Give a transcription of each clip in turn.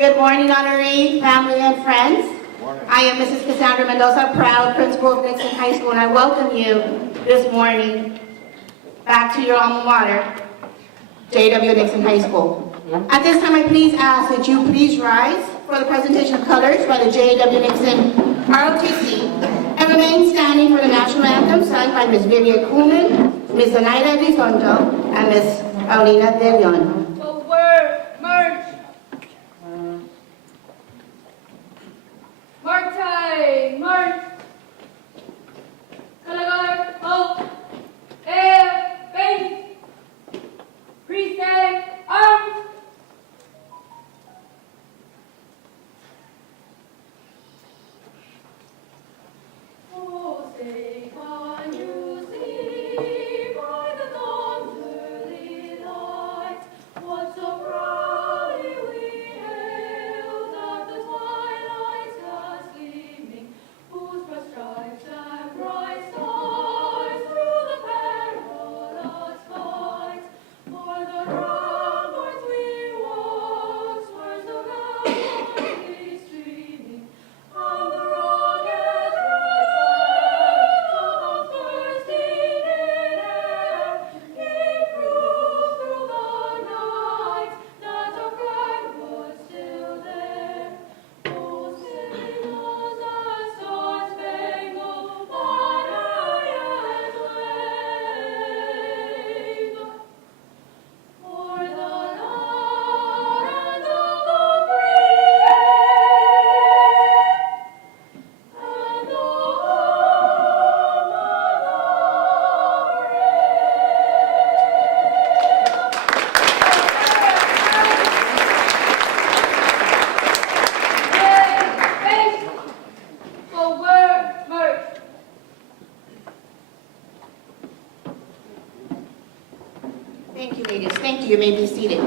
Good morning, Honoree, family, and friends. Morning. I am Mrs. Cassandra Mendoza, proud principal of Nixon High School, and I welcome you this morning back to your alma mater, J.W. Nixon High School. At this time, I please ask that you please rise for the presentation of colors by the J.W. Nixon ROTC and remain standing for the national anthem sung by Ms. Vivian Goodman, Ms. Edyta and Ms. Paulina De Leon. Forward, march. March time, march. Kalagar, halt. Air, face. Preset, arms. Oh, say, can you see by the dawn's early light what so proudly we hailed at the twilight's last gleaming, whose broad stripes and bright stars through the perilous fight, for the ramparts we watched were so gallantly streaming, and the rugged red of bursting air gave proof through the night that our flag was still there. Oh, sing us a star-spangled banner yet wave, for the land of the free and the home of the brave. Forward, march. Thank you, ladies. Thank you. You may be seated.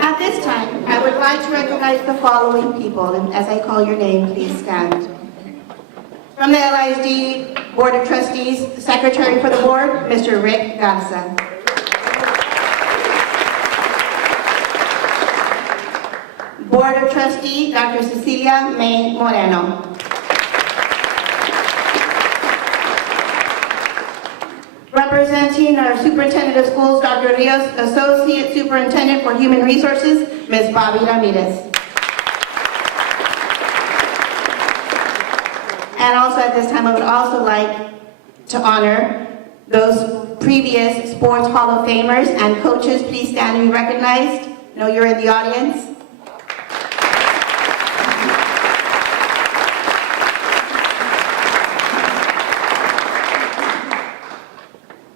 At this time, I would like to recognize the following people, and as I call your name, please stand. From the LISD Board of Trustees, the Secretary for the Board, Mr. Rick Garza. Board of Trustee, Dr. Cecilia May Moreno. Representing our Superintendent of Schools, Dr. Rios, Associate Superintendent for Human Resources, Ms. Bobby Ramirez. And also at this time, I would also like to honor those previous Sports Hall of Famers and coaches. Please stand and be recognized. I know you're in the audience.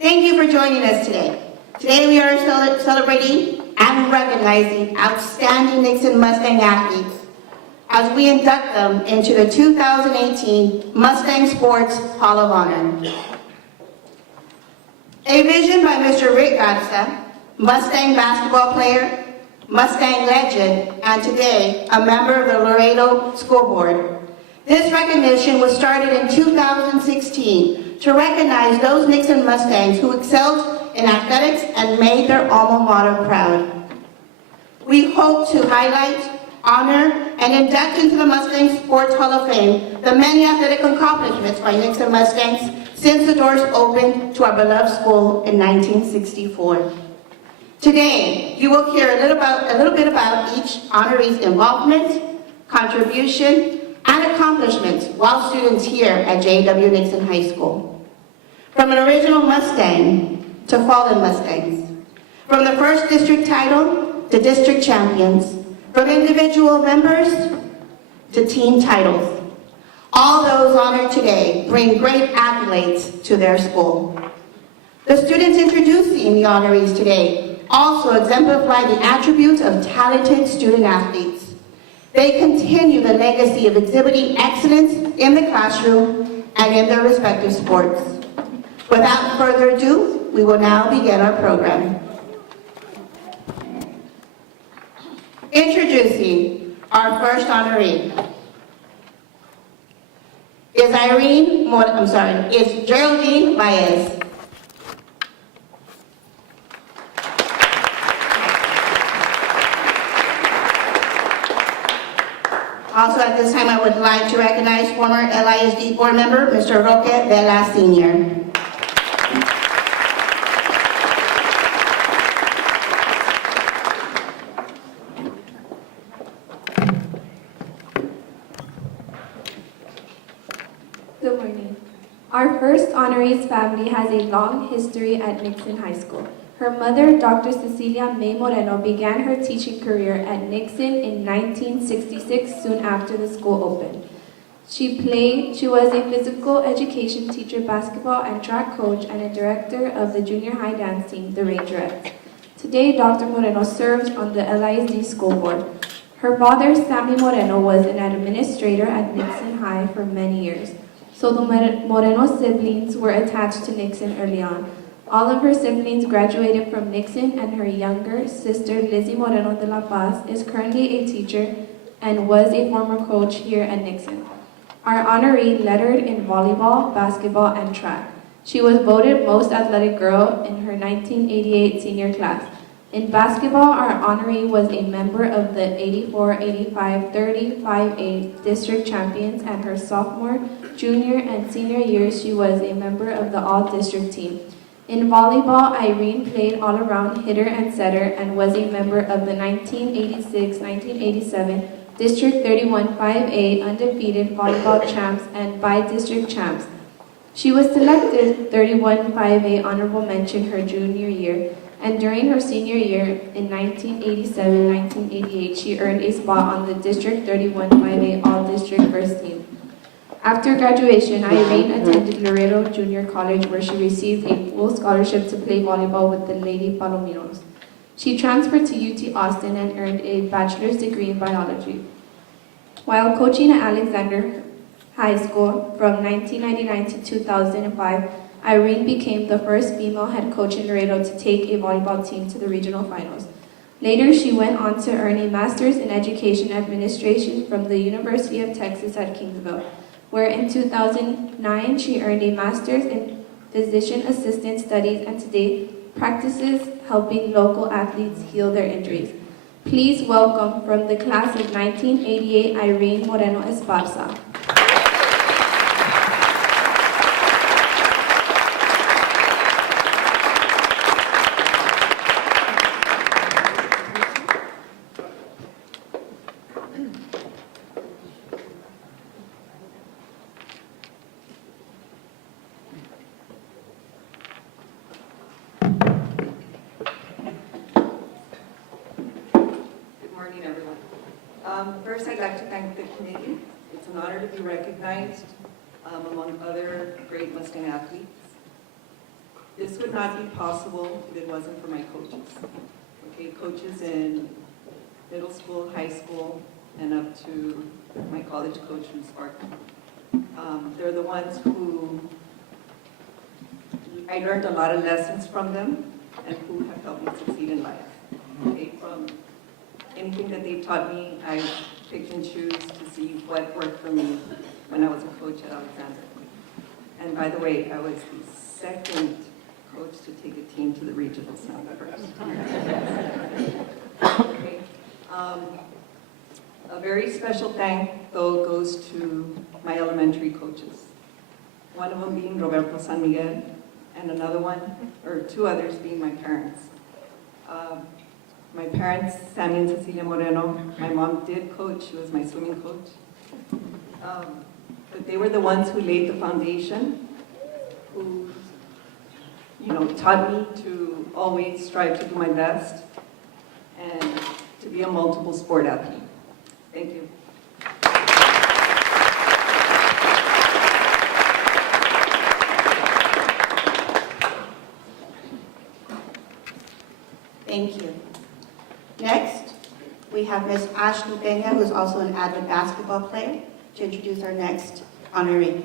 Thank you for joining us today. Today we are celebrating and recognizing outstanding Nixon Mustang athletes as we induct them into the 2018 Mustang Sports Hall of Honor. A vision by Mr. Rick Garza, Mustang basketball player, Mustang legend, and today a member of the Laredo School Board. This recognition was started in 2016 to recognize those Nixon Mustangs who excelled in athletics and made their alma mater proud. We hope to highlight, honor, and induct into the Mustang Sports Hall of Fame the many athletic accomplishments by Nixon Mustangs since the doors opened to our beloved school in 1964. Today, you will hear a little bit about each honoree's involvement, contribution, and accomplishments while students here at J.W. Nixon High School. From an original Mustang to fallen Mustangs, from the first district title to district champions, from individual members to team titles. All those honored today bring great accolades to their school. The students introducing the honorees today also exemplify the attributes of talented student athletes. They continue the legacy of exhibiting excellence in the classroom and in their respective sports. Without further ado, we will now begin our program. Introducing our first honoree is Geraldine Baez. Also, at this time, I would like to recognize former LISD board member, Mr. Roque Vela Sr. Good morning. Our first honoree's family has a long history at Nixon High School. Her mother, Dr. Cecilia May Moreno, began her teaching career at Nixon in 1966, soon after the school opened. She was a physical education teacher, basketball and track coach, and a director of the junior high dance team, the Rangerettes. Today, Dr. Moreno serves on the LISD school board. Her father, Sammy Moreno, was an administrator at Nixon High for many years. So the Moreno siblings were attached to Nixon early on. All of her siblings graduated from Nixon, and her younger sister, Lizzie Moreno de la Paz, is currently a teacher and was a former coach here at Nixon. Our honoree lettered in volleyball, basketball, and track. She was voted most athletic girl in her 1988 senior class. In basketball, our honoree was a member of the 84, 85, 30, 5A district champions, and her sophomore, junior, and senior years, she was a member of the all-district team. In volleyball, Irene played all-around hitter and setter and was a member of the 1986-1987 District 31 5A undefeated volleyball champs and bi-district champs. She was selected 31 5A honorable mention her junior year, and during her senior year in 1987-1988, she earned a spot on the District 31 5A all-district first team. After graduation, Irene attended Laredo Junior College, where she received a full scholarship to play volleyball with the Lady Palominos. She transferred to UT Austin and earned a bachelor's degree in biology. While coaching at Alexander High School from 1999 to 2005, Irene became the first female head coach in Laredo to take a volleyball team to the regional finals. Later, she went on to earn a master's in education administration from the University of Texas at Kingsville, where in 2009 she earned a master's in physician assistant studies and today practices helping local athletes heal their injuries. Please welcome from the class of 1988, Irene Moreno Esparza. First, I'd like to thank the committee. It's an honor to be recognized among other great Mustang athletes. This would not be possible if it wasn't for my coaches. Okay, coaches in middle school, high school, and up to my college coach from Spartan. They're the ones who I learned a lot of lessons from them and who have helped me succeed in life. Okay, from anything that they've taught me, I picked and choose to see what worked for me when I was a coach at Alexander. And by the way, I was the second coach to take a team to the regionals, not the first. Okay. A very special thank, though, goes to my elementary coaches. One of them being Roberto San Miguel, and another one, or two others, being my parents. My parents, Sammy and Cecilia Moreno, my mom did coach, she was my swimming coach. But they were the ones who laid the foundation, who, taught me to always strive to do my best and to be a multiple sport athlete. Thank you. Thank you. Next, we have Ms. Ashley Peña, who is also an avid basketball player, to introduce our next honoree.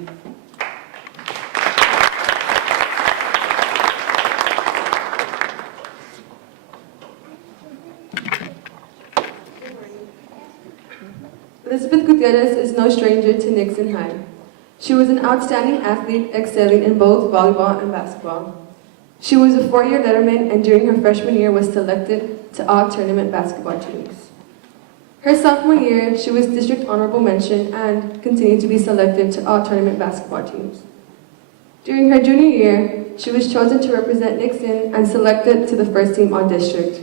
Elizabeth Gutierrez is no stranger to Nixon High. She was an outstanding athlete, excelling in both volleyball and basketball. She was a four-year letterman and during her freshman year was selected to all tournament basketball teams. Her sophomore year, she was district honorable mention and continued to be selected to all tournament basketball teams. During her junior year, she was chosen to represent Nixon and selected to the first team all district.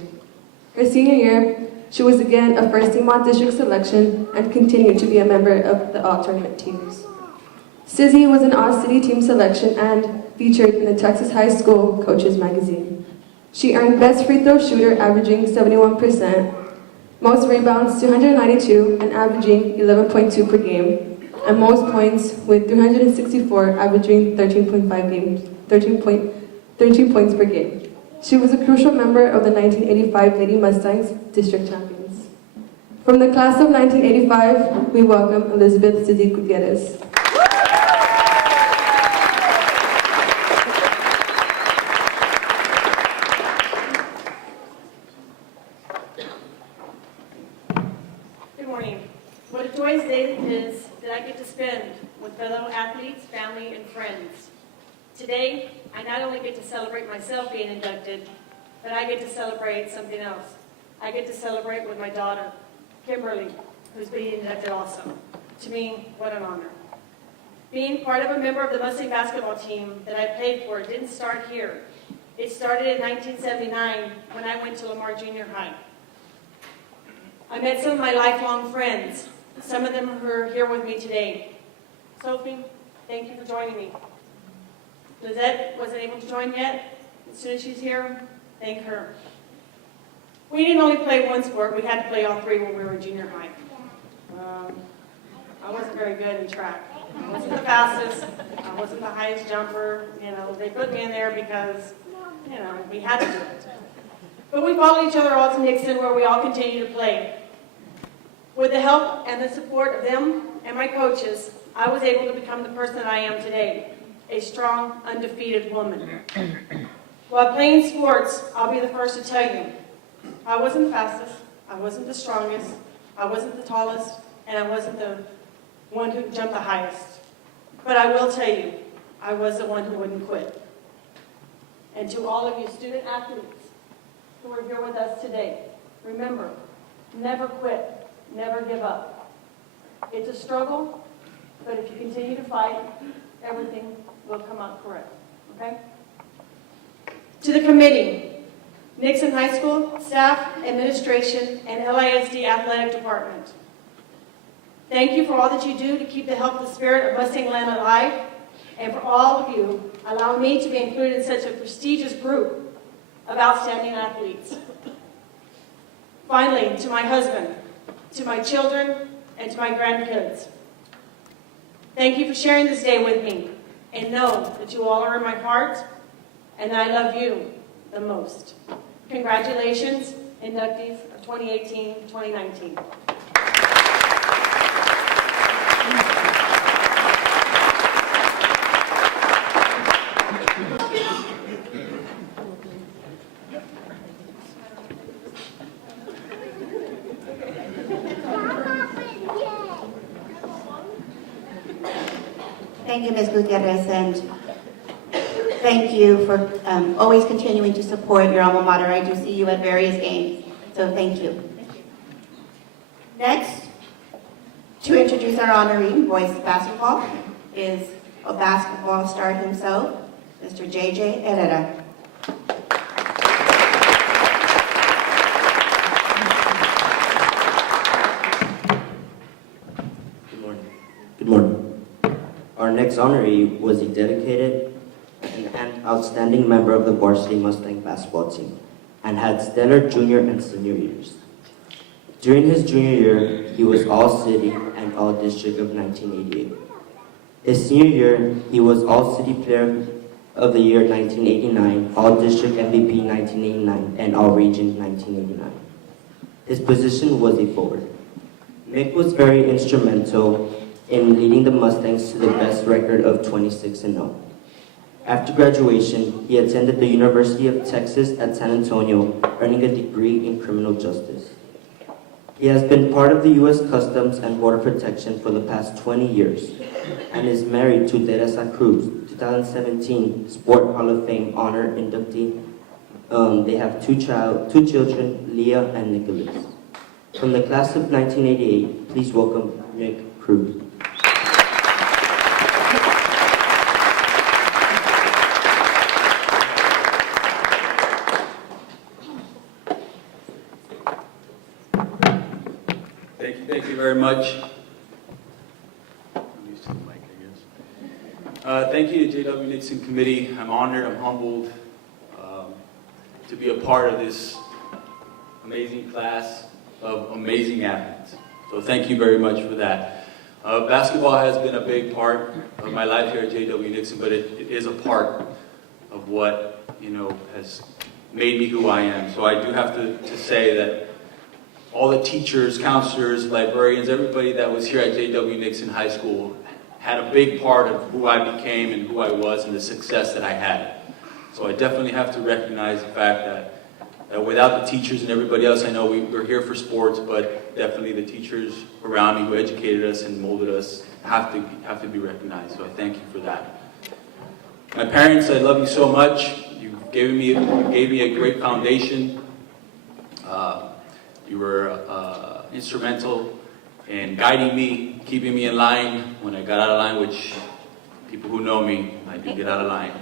Her senior year, she was again a first team all district selection and continued to be a member of the all tournament teams. Suzy was an all city team selection and featured in the Texas High School Coaches Magazine. She earned best free throw shooter, averaging 71%, most rebounds 292 and averaging 11.2 per game, and most points with 364, averaging 13 points per game. She was a crucial member of the 1985 Lady Mustangs district champions. From the class of 1985, we welcome Elizabeth Suzy Gutierrez. Good morning. What a joyous day it is that I get to spend with fellow athletes, family, and friends. Today, I not only get to celebrate myself being inducted, but I get to celebrate something else. I get to celebrate with my daughter, Kimberly, who's being inducted also. To me, what an honor. Being part of a member of the Mustang basketball team that I played for didn't start here. It started in 1979 when I went to Lamar Junior High. I met some of my lifelong friends, some of them who are here with me today. Sophie, thank you for joining me. Lizette wasn't able to join yet. As soon as she's here, thank her. We didn't only play one sport, we had to play all three when we were in junior high. I wasn't very good in track. I wasn't the fastest, I wasn't the highest jumper. They put me in there because, we had to do it. But we followed each other all to Nixon, where we all continue to play. With the help and the support of them and my coaches, I was able to become the person that I am today, a strong, undefeated woman. While playing sports, I'll be the first to tell you, I wasn't the fastest, I wasn't the strongest, I wasn't the tallest, and I wasn't the one who jumped the highest. But I will tell you, I was the one who wouldn't quit. And to all of you student athletes who are here with us today, remember, never quit, never give up. It's a struggle, but if you continue to fight, everything will come out correct, okay? To the committee, Nixon High School, staff, administration, and LISD Athletic Department. Thank you for all that you do to keep the health and spirit of Mustang Land alive, and for all of you allowing me to be included in such a prestigious group of outstanding athletes. Finally, to my husband, to my children, and to my grandkids. Thank you for sharing this day with me, and know that you all are in my heart, and that I love you the most. Congratulations, inductees of 2018-2019. Thank you, Ms. Gutierrez, and thank you for always continuing to support your alma mater. I do see you at various games, so thank you. Next, to introduce our honoree in boys basketball is a basketball star himself, Mr. J.J. Edyta. Good morning. Our next honoree was a dedicated and outstanding member of the varsity Mustang basketball team and had stellar junior and senior years. During his junior year, he was All-City and All-District of 1988. His senior year, he was All-City Player of the Year 1989, All-District MVP 1989, and All-Region 1989. His position was a forward. Mick was very instrumental in leading the Mustangs to the best record of 26-0. After graduation, he attended the University of Texas at San Antonio, earning a degree in criminal justice. He has been part of the U.S. Customs and Border Protection for the past 20 years and is married to Teresa Cruz, 2017 Sport Hall of Fame honor inductee. They have two children, Leah and Nicholas. From the class of 1988, please welcome Nick Cruz. Thank you very much. I'm used to the mic, I guess. Thank you to JW Nixon Committee. I'm honored, I'm humbled to be a part of this amazing class of amazing athletes. So thank you very much for that. Basketball has been a big part of my life here at JW Nixon, but it is a part of what, has made me who I am. So I do have to say that all the teachers, counselors, librarians, everybody that was here at JW Nixon High School had a big part of who I became and who I was and the success that I had. So I definitely have to recognize the fact that without the teachers and everybody else, I know we're here for sports, but definitely the teachers around me who educated us and molded us have to be recognized. So I thank you for that. My parents, I love you so much. You gave me a great foundation. You were instrumental in guiding me, keeping me in line when I got out of line, which people who know me, I do get out of line.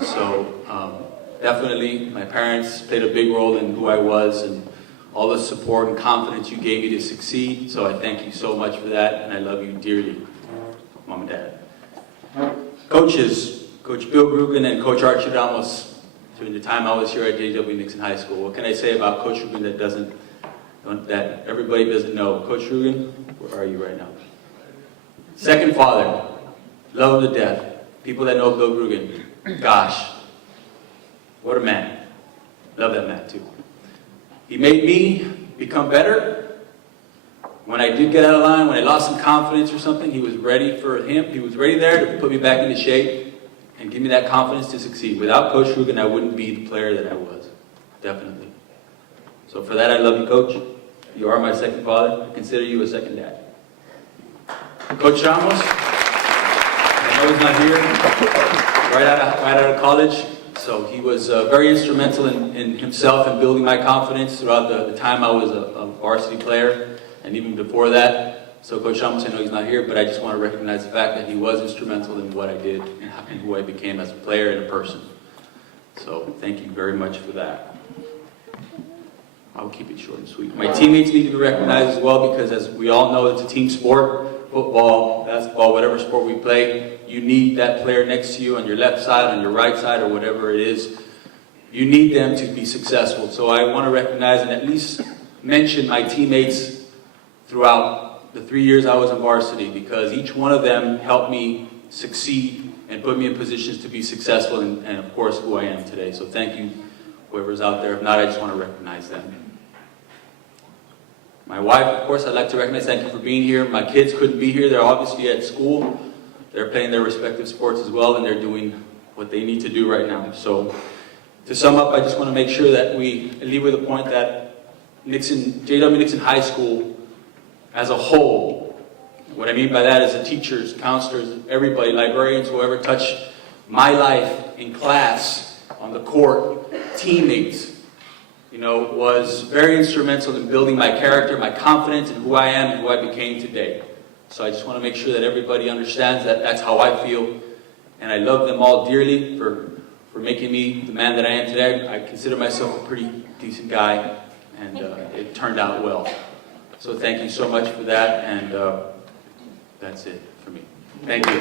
So definitely my parents played a big role in who I was and all the support and confidence you gave me to succeed. So I thank you so much for that, and I love you dearly, Mom and Dad. Coaches, Coach Bill Ruben and Coach Archie Ramos, during the time I was here at JW Nixon High School. What can I say about Coach Ruben that everybody doesn't know? Coach Ruben, where are you right now? Second father, love him to death. People that know Bill Ruben, gosh, what a man. Love that man too. He made me become better. When I did get out of line, when I lost some confidence or something, he was ready there to put me back into shape and give me that confidence to succeed. Without Coach Ruben, I wouldn't be the player that I was. Definitely. So for that, I love you, Coach. You are my second father. I consider you a second dad. Coach Ramos, I know he's not here, right out of college. So he was very instrumental in himself and building my confidence throughout the time I was a varsity player and even before that. So Coach Ramos, I know he's not here, but I just want to recognize the fact that he was instrumental in what I did and who I became as a player and a person. So thank you very much for that. I'll keep it short and sweet. My teammates need to be recognized as well because as we all know, it's a team sport. Football, basketball, whatever sport we play, you need that player next to you on your left side, on your right side, or whatever it is. You need them to be successful. So I want to recognize and at least mention my teammates throughout the 3 years I was in varsity because each one of them helped me succeed and put me in positions to be successful and of course, who I am today. So thank you, whoever's out there. If not, I just want to recognize them. My wife, of course, I'd like to recognize, thank you for being here. My kids couldn't be here. They're obviously at school. They're playing their respective sports as well, and they're doing what they need to do right now. So to sum up, I just want to make sure that we leave with the point that JW Nixon High School as a whole, what I mean by that is the teachers, counselors, everybody, librarians, whoever touched my life in class, on the court, teammates, was very instrumental in building my character, my confidence, and who I am and who I became today. So I just want to make sure that everybody understands that that's how I feel. And I love them all dearly for making me the man that I am today. I consider myself a pretty decent guy, and it turned out well. So thank you so much for that, and that's it for me. Thank you.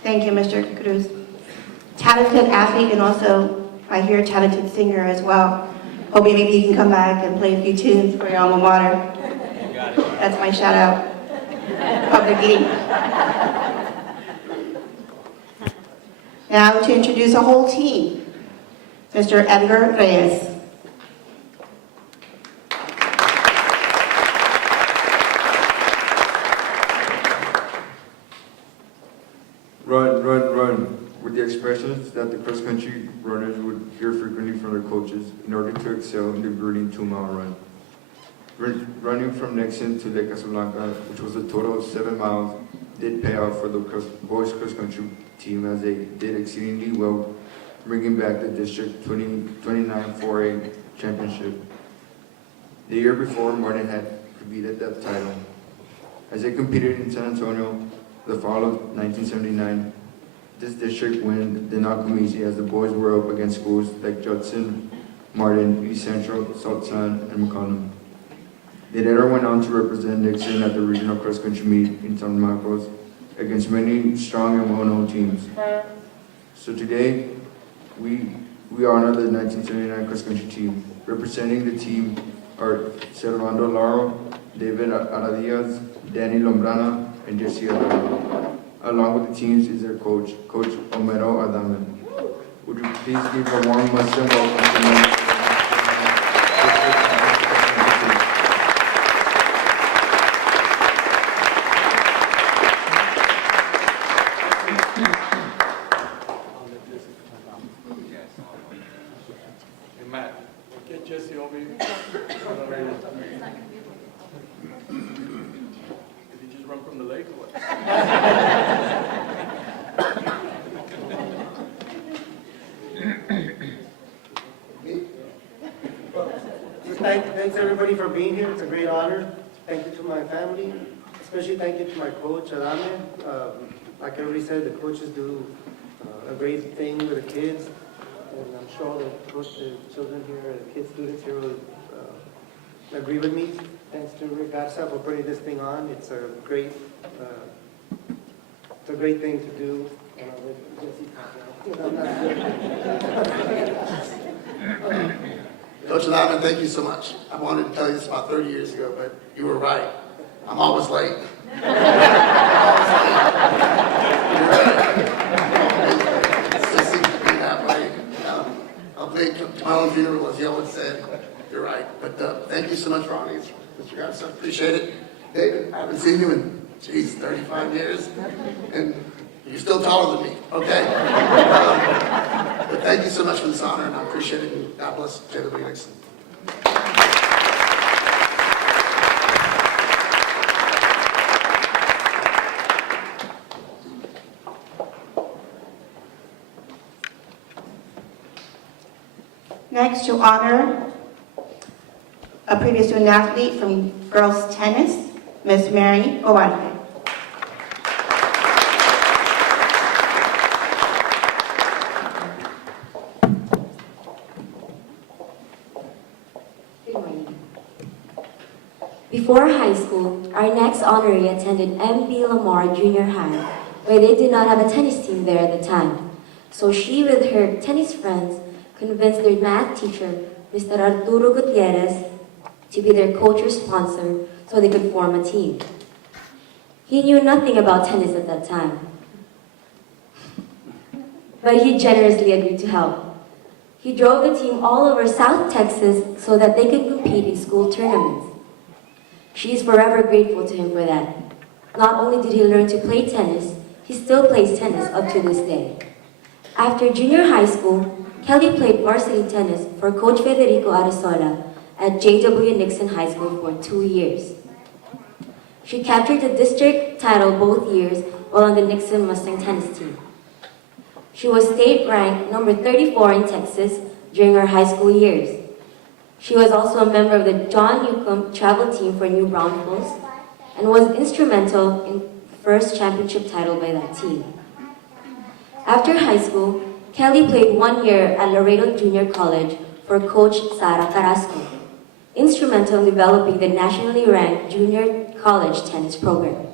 Thank you, Mr. Cruz. Talented athlete and also, I hear, talented singer as well. Hoping maybe you can come back and play a few tunes for your alma mater. That's my shout out publicly. Now to introduce a whole team, Mr. Edgar Reyes. Run, run, run, with the expressions that the cross-country runners would hear frequently from their coaches in order to excel in the grueling 2-mile run. Running from Nixon to Lake Casablanca, which was a total of 7 miles, did pay off for the boys cross-country team as they did exceedingly well bringing back the District 29 4A championship. The year before, Martin had competed that title. As they competed in San Antonio the fall of 1979, this district win did not come easy as the boys were up against schools like Judson, Martin, East Central, South San, and McConnell. They later went on to represent Nixon at the regional cross-country meet in San Marcos against many strong and well-known teams. So today, we honor the 1979 cross-country team. Representing the team are Servando Laro, David Aradias, Danny Lombrana, and Jesse Adamo. Along with the teams is their coach, Coach Homero Adame. Would you please give a warm Mustang welcome to Thanks everybody for being here. It's a great honor. Thank you to my family, especially thank you to my coach, Adame. Like everybody said, the coaches do a great thing with the kids, and I'm sure the children here, the kids, students here will agree with me. Thanks to Rick Garza for putting this thing on. It's a great thing to do. Coach Adame, thank you so much. I wanted to tell you this about 30 years ago, but you were right. I'm always late. It just seems to be that way. I'll make my own funeral, as he always said. You're right. But thank you so much for honoring us, Mr. Garza. Appreciate it. David, I haven't seen you in, 35 years. And you're still taller than me, okay? But thank you so much for this honor, and I appreciate it. And God bless JW Nixon. Next, to honor a previous student athlete from girls tennis, Miss Mary Owatte. Before high school, our next honoree attended M.B. Lamar Junior High, where they did not have a tennis team there at the time. So she, with her tennis friends, convinced their math teacher, Mr. Arturo Gutierrez, to be their coach or sponsor so they could form a team. He knew nothing about tennis at that time, but he generously agreed to help. He drove the team all over South Texas so that they could compete in school tournaments. She is forever grateful to him for that. Not only did he learn to play tennis, he still plays tennis up to this day. After junior high school, Kelly played varsity tennis for Coach Federico Arizola at J.W. Nixon High School for 2 years. She captured the district title both years while on the Nixon Mustang tennis team. She was state ranked number 34 in Texas during her high school years. She was also a member of the John Newcomb travel team for New Braunfels and was instrumental in the first championship title by that team. After high school, Kelly played 1 year at Laredo Junior College for Coach Sara Carrasco, instrumental in developing the nationally ranked junior college tennis program.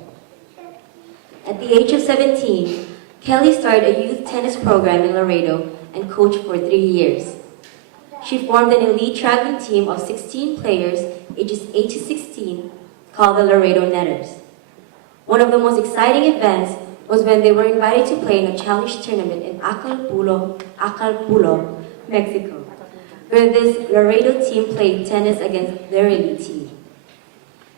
At the age of 17, Kelly started a youth tennis program in Laredo and coached for 3 years. She formed an elite traveling team of 16 players ages 8 to 16 called the Laredo Netters. One of the most exciting events was when they were invited to play in a challenge tournament in Acapulco, Mexico, where this Laredo team played tennis against their elite team.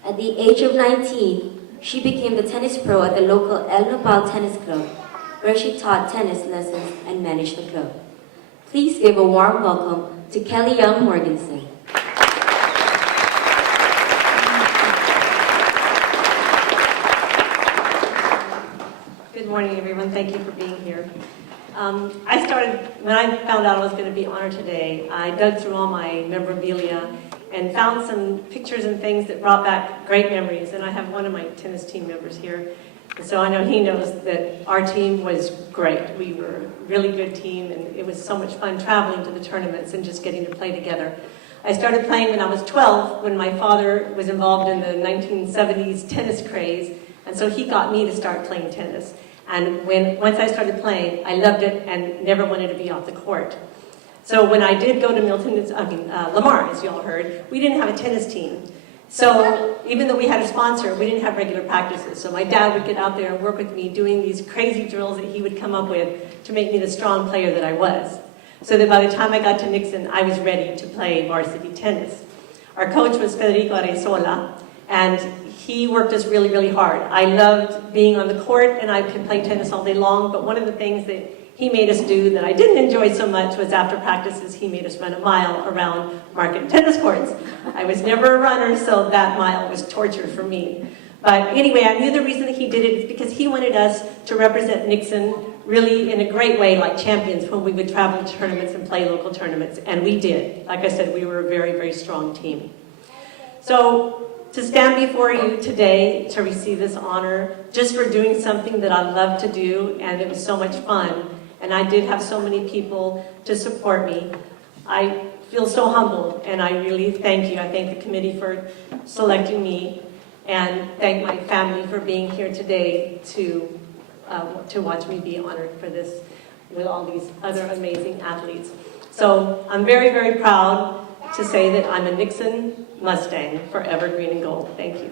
At the age of 19, she became the tennis pro at the local El Nopal Tennis Club, where she taught tennis lessons and managed the club. Please give a warm welcome to Kelly Young Morganson. Good morning, everyone. Thank you for being here. When I found out I was going to be honored today, I dug through all my memorabilia and found some pictures and things that brought back great memories. And I have one of my tennis team members here. And so I know he knows that our team was great. We were a really good team, and it was so much fun traveling to the tournaments and just getting to play together. I started playing when I was 12, when my father was involved in the 1970s tennis craze, and so he got me to start playing tennis. And once I started playing, I loved it and never wanted to be off the court. So when I did go to Lamar, as you all heard, we didn't have a tennis team. So even though we had a sponsor, we didn't have regular practices. So my dad would get out there and work with me doing these crazy drills that he would come up with to make me the strong player that I was. So that by the time I got to Nixon, I was ready to play varsity tennis. Our coach was Federico Arezola, and he worked us really, really hard. I loved being on the court, and I could play tennis all day long, but one of the things that he made us do that I didn't enjoy so much was after practices, he made us run a mile around Market tennis courts. I was never a runner, so that mile was torture for me. But anyway, I knew the reason that he did it is because he wanted us to represent Nixon really in a great way, like champions, when we would travel to tournaments and play local tournaments. And we did. Like I said, we were a very, very strong team. So to stand before you today to receive this honor, just for doing something that I love to do, and it was so much fun, and I did have so many people to support me, I feel so humbled, and I really thank you. I thank the committee for selecting me, and thank my family for being here today to watch me be honored for this with all these other amazing athletes. So I'm very, very proud to say that I'm a Nixon Mustang, forever green and gold. Thank you.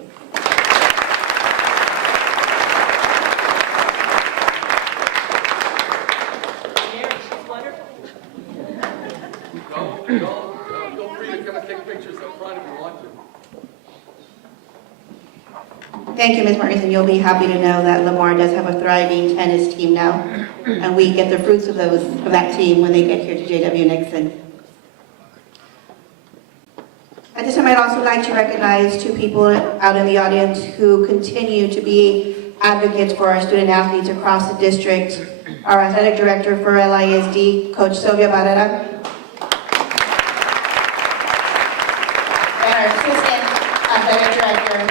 Feel free to come and take pictures up front if you want to. Thank you, Ms. Martinson. You'll be happy to know that Lamar does have a thriving tennis team now, and we get the fruits of that team when they get here to JW Nixon. At this time, I'd also like to recognize two people out in the audience who continue to be advocates for our student athletes across the district. Our athletic director for LISD, Coach Sylvia Barrera, and our assistant athletic director,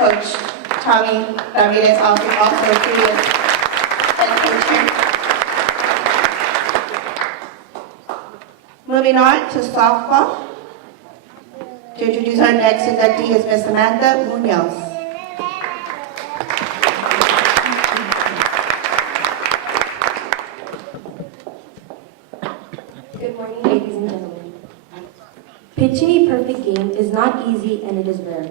Coach Tommy Ramirez, also a previous head coach here. Moving on to softball. To introduce our next inductee is Ms. Samantha Munoz. Good morning, ladies and gentlemen. Pitching a perfect game is not easy, and it is rare.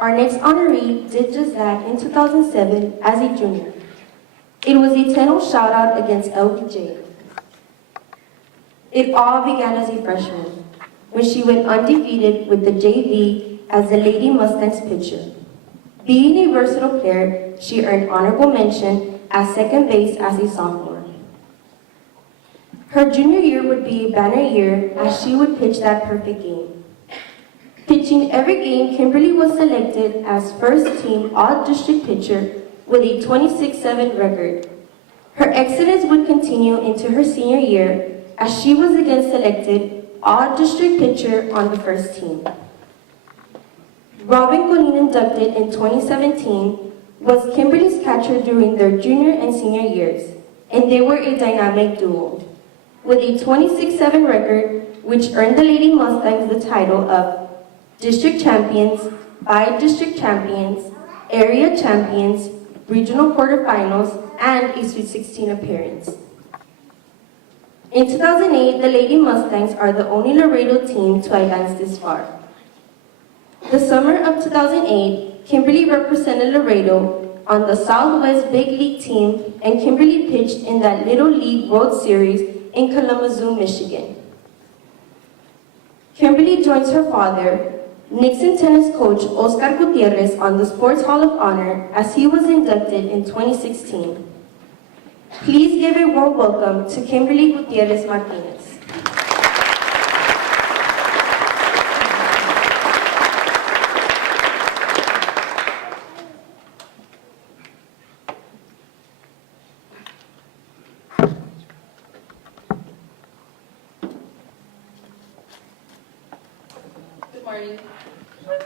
Our next honoree did just that in 2007 as a junior. It was a 10-0 shutout against LBJ. It all began as a freshman, when she went undefeated with the JV as the Lady Mustangs pitcher. Being a versatile player, she earned honorable mention at second base as a sophomore. Her junior year would be a banner year as she would pitch that perfect game. Pitching every game, Kimberly was selected as first-team all-district pitcher with a 26-7 record. Her excellence would continue into her senior year as she was again selected all-district pitcher on the first team. Robin Colleen, inducted in 2017, was Kimberly's catcher during their junior and senior years, and they were a dynamic duo. With a 26-7 record, which earned the Lady Mustangs the title of District Champions, By-District Champions, Area Champions, Regional Quarterfinals, and a Sweet 16 appearance. In 2008, the Lady Mustangs are the only Laredo team to advance this far. The summer of 2008, Kimberly represented Laredo on the Southwest Big League team, and Kimberly pitched in that Little League World Series in Kalamazoo, Michigan. Kimberly joins her father, Nixon tennis coach Oscar Gutierrez, on the Sports Hall of Honor as he was inducted in 2016. Please give a warm welcome to Kimberly Gutierrez Martinez. morning.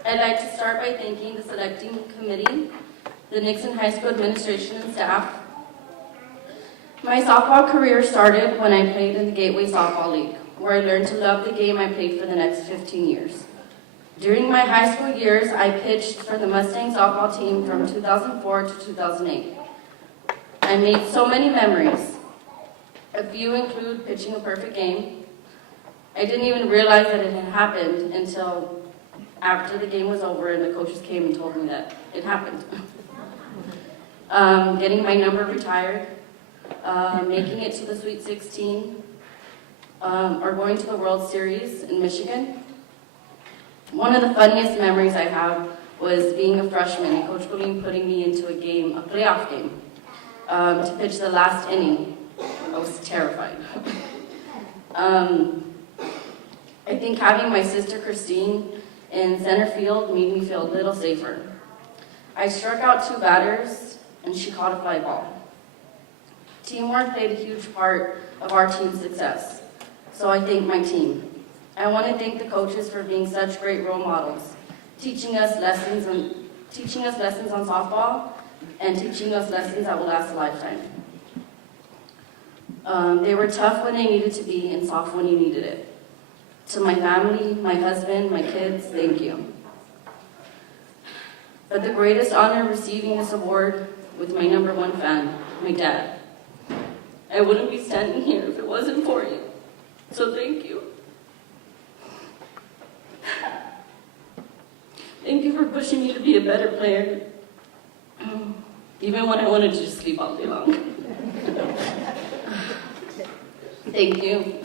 I'd like to start by thanking the selecting committee, the Nixon High School administration and staff. My softball career started when I played in the Gateway Softball League, where I learned to love the game I played for the next 15 years. During my high school years, I pitched for the Mustang softball team from 2004 to 2008. I made so many memories. A few include pitching a perfect game. I didn't even realize that it had happened until after the game was over and the coaches came and told me that it happened. Getting my number retired, making it to the Sweet 16, or going to the World Series in Michigan. One of the funniest memories I have was being a freshman and Coach Goodman putting me into a game, a playoff game, to pitch the last inning. I was terrified. I think having my sister Christine in center field made me feel a little safer. I struck out 2 batters and she caught a fly ball. Teamwork played a huge part of our team's success, so I thank my team. I want to thank the coaches for being such great role models, teaching us lessons on softball and teaching us lessons that will last a lifetime. They were tough when they needed to be and soft when you needed it. To my family, my husband, my kids, thank you. But the greatest honor receiving this award with my #1 fan, my dad. I wouldn't be standing here if it wasn't for you. So thank you. Thank you for pushing me to be a better player, even when I wanted to just sleep all day long. Thank you.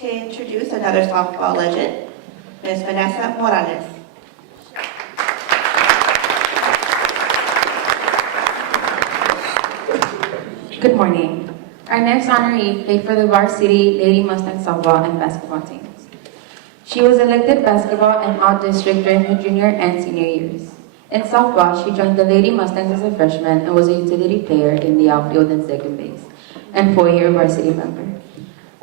To introduce another softball legend, Ms. Vanessa Morales. Good morning. Our next honoree played for the varsity Lady Mustang softball and basketball teams. She was elected basketball and all-district during her junior and senior years. In softball, she joined the Lady Mustangs as a freshman and was a utility player in the outfield and second base, and 4-year varsity member.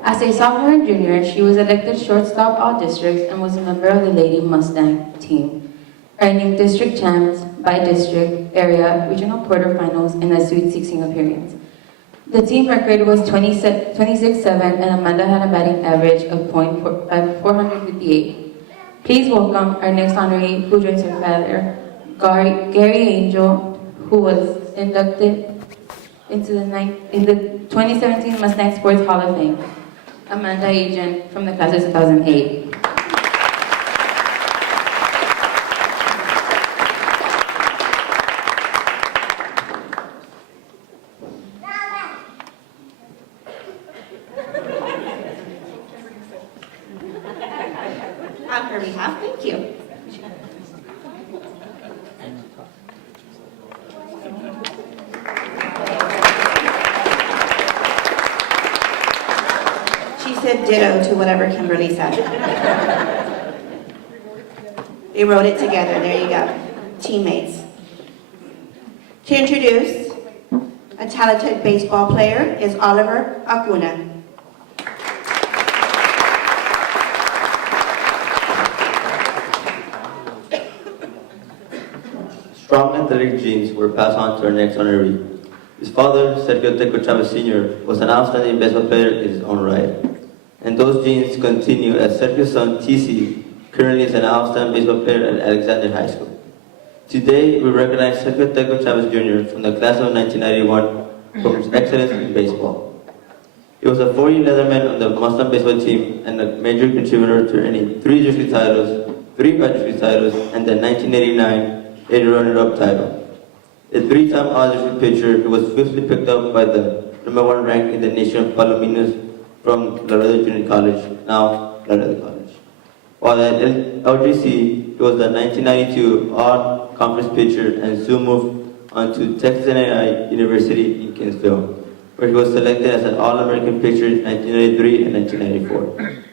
As a sophomore and junior, she was elected shortstop all-districts and was a member of the Lady Mustang team, earning district champs, by-district, area, regional quarterfinals, and a Sweet 16 appearance. The team record was 26-7, and Amanda had a batting average of .458. Please welcome our next honoree, who joins her father, Gary Angel, who was inducted into in the 2017 Mustang Sports Hall of Fame. Amanda Agent from the class of 2008. On her behalf, thank you. She said ditto to whatever Kimberly said. They wrote it together, there you go. Teammates. To introduce a talented baseball player is Oliver Acuna. Strong athletic genes were passed on to our next honoree. His father, Sergio Teco Chavez Sr., was an outstanding baseball player in his own right. And those genes continue as Sergio's son, TC, currently is an outstanding baseball player at Alexander High School. Today, we recognize Sergio Teco Chavez Jr. from the class of 1991 for his excellence in baseball. He was a 4-year Leatherman on the Mustang baseball team and a major contributor to earning 3 district titles, 3 by-district titles, and the 1989 a runner-up title. A 3-time all-district pitcher, he was swiftly picked up by the #1 rank in the nation of Palominos from Laredo Junior College, now Laredo College. While at LGC, he was the 1992 all-conference pitcher and soon moved on to Texas A&M University in Kingsville, where he was selected as an All-American pitcher in 1993 and 1994.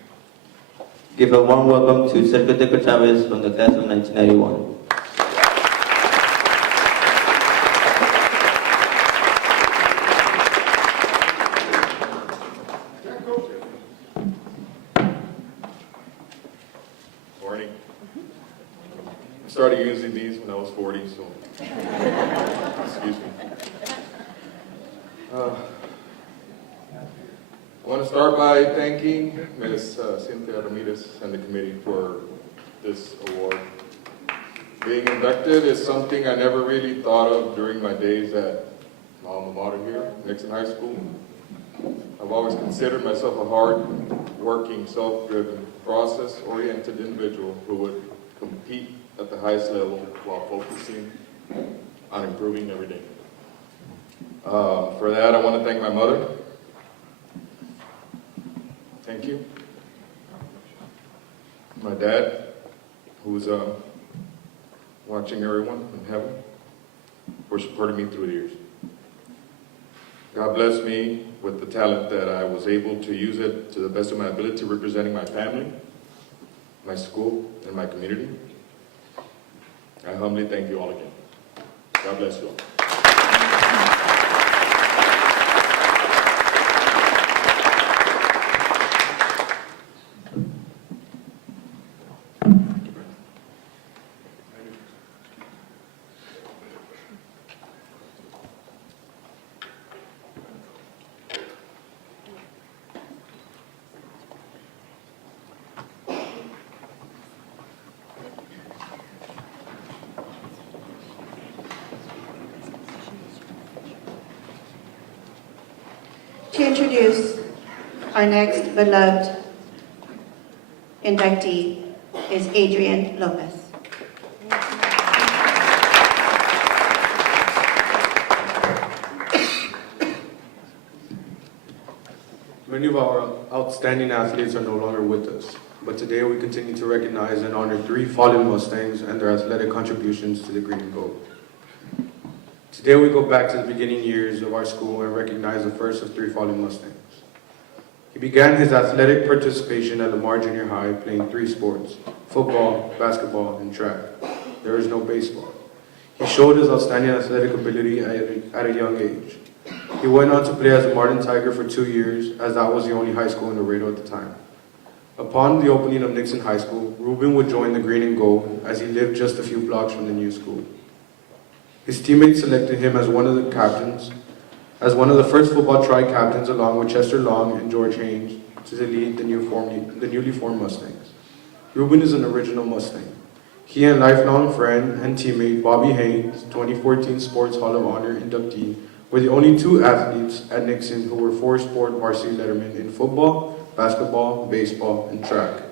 Give a warm welcome to Sergio Teco Chavez from the class of 1991. Morning. I started using these when I was 40, so excuse me. I want to start by thanking Ms. Cynthia Ramirez and the committee for this award. Being inducted is something I never really thought of during my days at my alma mater here, Nixon High School. I've always considered myself a hard-working, self-driven, process-oriented individual who would compete at the highest level while focusing on improving every day. For that, I want to thank my mother. Thank you. My dad, who's watching everyone in heaven, for supporting me through the years. God bless me with the talent that I was able to use it to the best of my ability, representing my family, my school, and my community. I humbly thank you all again. God bless you all. To introduce our next beloved inductee is Adrian Lopez. Many of our outstanding athletes are no longer with us, but today we continue to recognize and honor 3 fallen Mustangs and their athletic contributions to the green and gold. Today we go back to the beginning years of our school and recognize the first of 3 fallen Mustangs. He began his athletic participation at Lamar Junior High playing 3 sports: football, basketball, and track. There is no baseball. He showed his outstanding athletic ability at a young age. He went on to play as a Martin Tiger for 2 years, as that was the only high school in Laredo at the time. Upon the opening of Nixon High School, Ruben would join the green and gold as he lived just a few blocks from the new school. His teammates selected him as one of the captains, as one of the first football tri-captains, along with Chester Long and George Haynes, to lead the newly formed Mustangs. Ruben is an original Mustang. He and lifelong friend and teammate Bobby Haynes, 2014 Sports Hall of Honor inductee, were the only 2 athletes at Nixon who were 4-sport varsity lettermen in football, basketball, baseball, and track.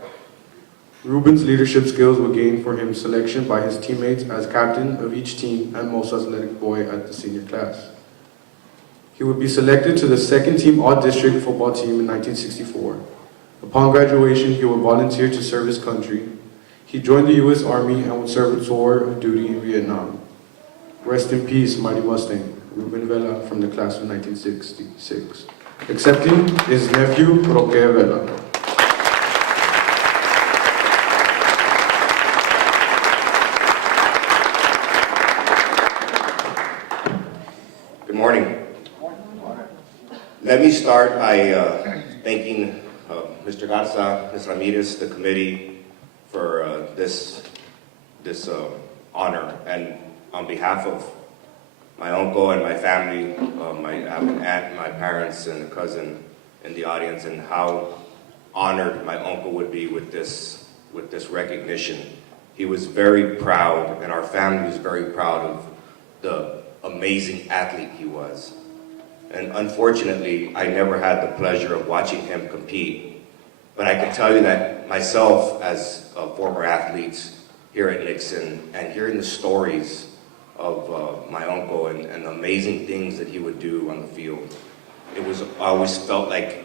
Ruben's leadership skills were gained for him selection by his teammates as captain of each team and most athletic boy at the senior class. He would be selected to the 2nd team All-District football team in 1964. Upon graduation, he would volunteer to serve his country. He joined the U.S. Army and would serve a tour of duty in Vietnam. Rest in peace, mighty Mustang, Ruben Vela from the class of 1966. Accepting his nephew, Roque Vela. Good morning. Let me start by thanking Mr. Garza, Ms. Ramirez, the committee for this honor, and on behalf of my uncle and my family, I have an aunt, my parents, and a cousin in the audience, and how honored my uncle would be with this recognition. He was very proud, and our family was very proud of the amazing athlete he was. And unfortunately, I never had the pleasure of watching him compete. But I can tell you that myself, as a former athlete here at Nixon, and hearing the stories of my uncle and the amazing things that he would do on the field, I always felt like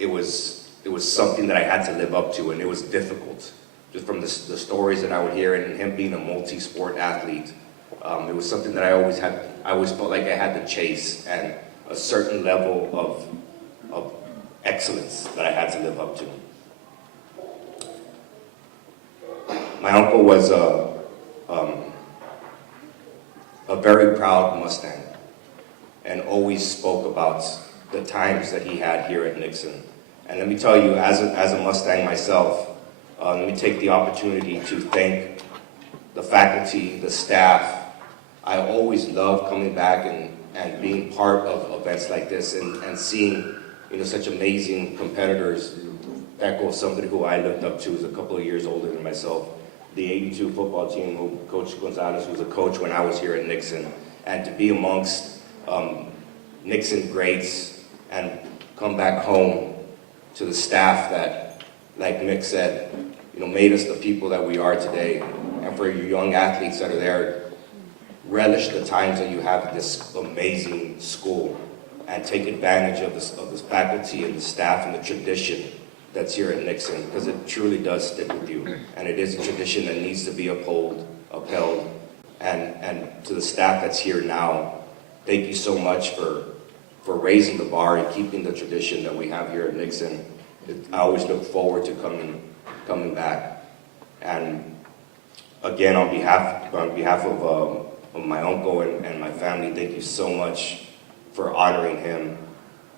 it was something that I had to live up to, and it was difficult. Just from the stories that I would hear, and him being a multi-sport athlete, it was something that I always felt like I had to chase. And a certain level of excellence that I had to live up to. My uncle was a very proud Mustang and always spoke about the times that he had here at Nixon. And let me tell you, as a Mustang myself, let me take the opportunity to thank the faculty, the staff. I always love coming back and being part of events like this and seeing, such amazing competitors. Echo somebody who I looked up to, who's a couple of years older than myself. The 82 football team, who Coach Gonzalez was a coach when I was here at Nixon, and to be amongst Nixon greats and come back home to the staff that, like Mick said, made us the people that we are today. And for you young athletes that are there, relish the times that you have at this amazing school and take advantage of the faculty and the staff and the tradition that's here at Nixon, because it truly does stick with you. And it is a tradition that needs to be upheld. And to the staff that's here now, thank you so much for raising the bar and keeping the tradition that we have here at Nixon. I always look forward to coming back. And again, on behalf of my uncle and my family, thank you so much for honoring him,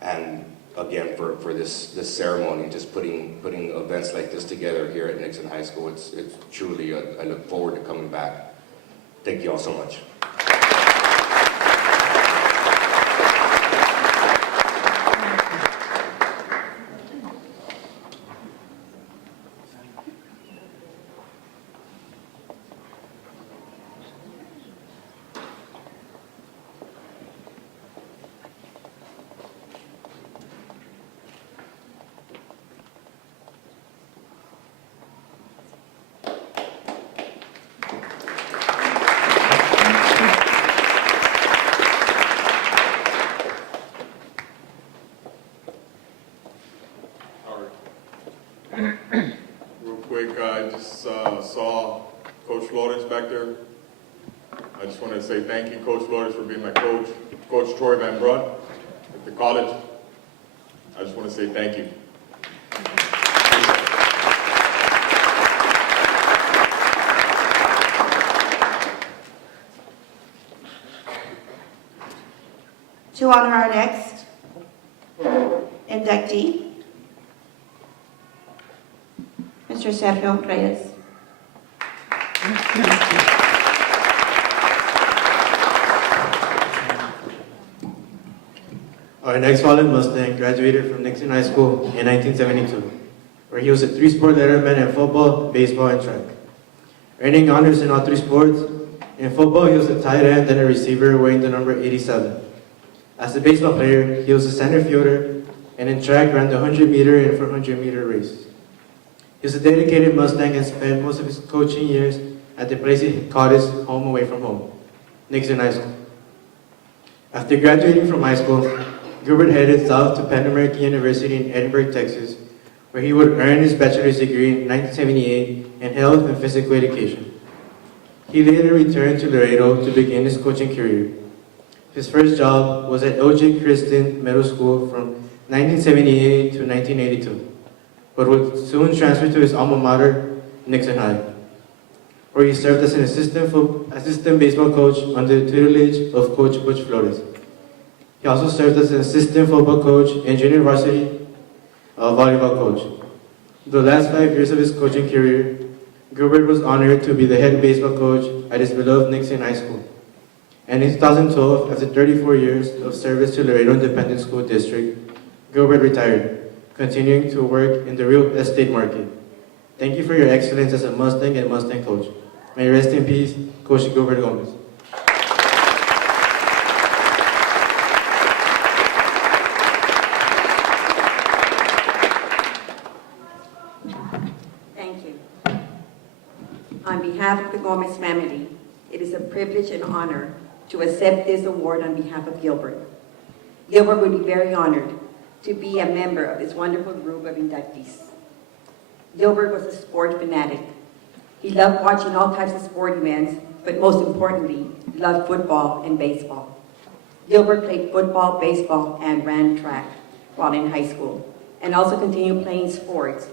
and again for this ceremony, just putting events like this together here at Nixon High School. It's truly, I look forward to coming back. Thank you all so much. Real quick, I just saw Coach Flores back there. I just want to say thank you, Coach Flores, for being my coach. Coach Troy Van Brunt at the college. I just want to say thank you. To honor our next inductee, Mr. Sergio Reyes. Our next fallen Mustang graduated from Nixon High School in 1972, where he was a three-sport letterman in football, baseball, and track. Earning honors in all three sports, in football he was a tight end and a receiver wearing the number 87. As a baseball player, he was a center fielder, and in track ran the 100-meter and 400-meter race. He was a dedicated Mustang and spent most of his coaching years at the place he called his home away from home, Nixon High School. After graduating from high school, Gilbert headed south to Pan American University in Edinburgh, Texas, where he would earn his bachelor's degree in 1978 in health and physical education. He later returned to Laredo to begin his coaching career. His first job was at O.J. Christian Middle School from 1978 to 1982. But would soon transfer to his alma mater, Nixon High, where he served as an assistant baseball coach under the tutelage of Coach Butch Flores. He also served as an assistant football coach and junior varsity volleyball coach. The last 5 years of his coaching career, Gilbert was honored to be the head baseball coach at his beloved Nixon High School. And in 2012, after 34 years of service to Laredo Independent School District, Gilbert retired, continuing to work in the real estate market. Thank you for your excellence as a Mustang and Mustang coach. May you rest in peace, Coach Gilbert Gomez. Thank you. On behalf of the Gomez family, it is a privilege and honor to accept this award on behalf of Gilbert. Gilbert would be very honored to be a member of this wonderful group of inductees. Gilbert was a sport fanatic. He loved watching all types of sport events, but most importantly, he loved football and baseball. Gilbert played football, baseball, and ran track while in high school, and also continued playing sports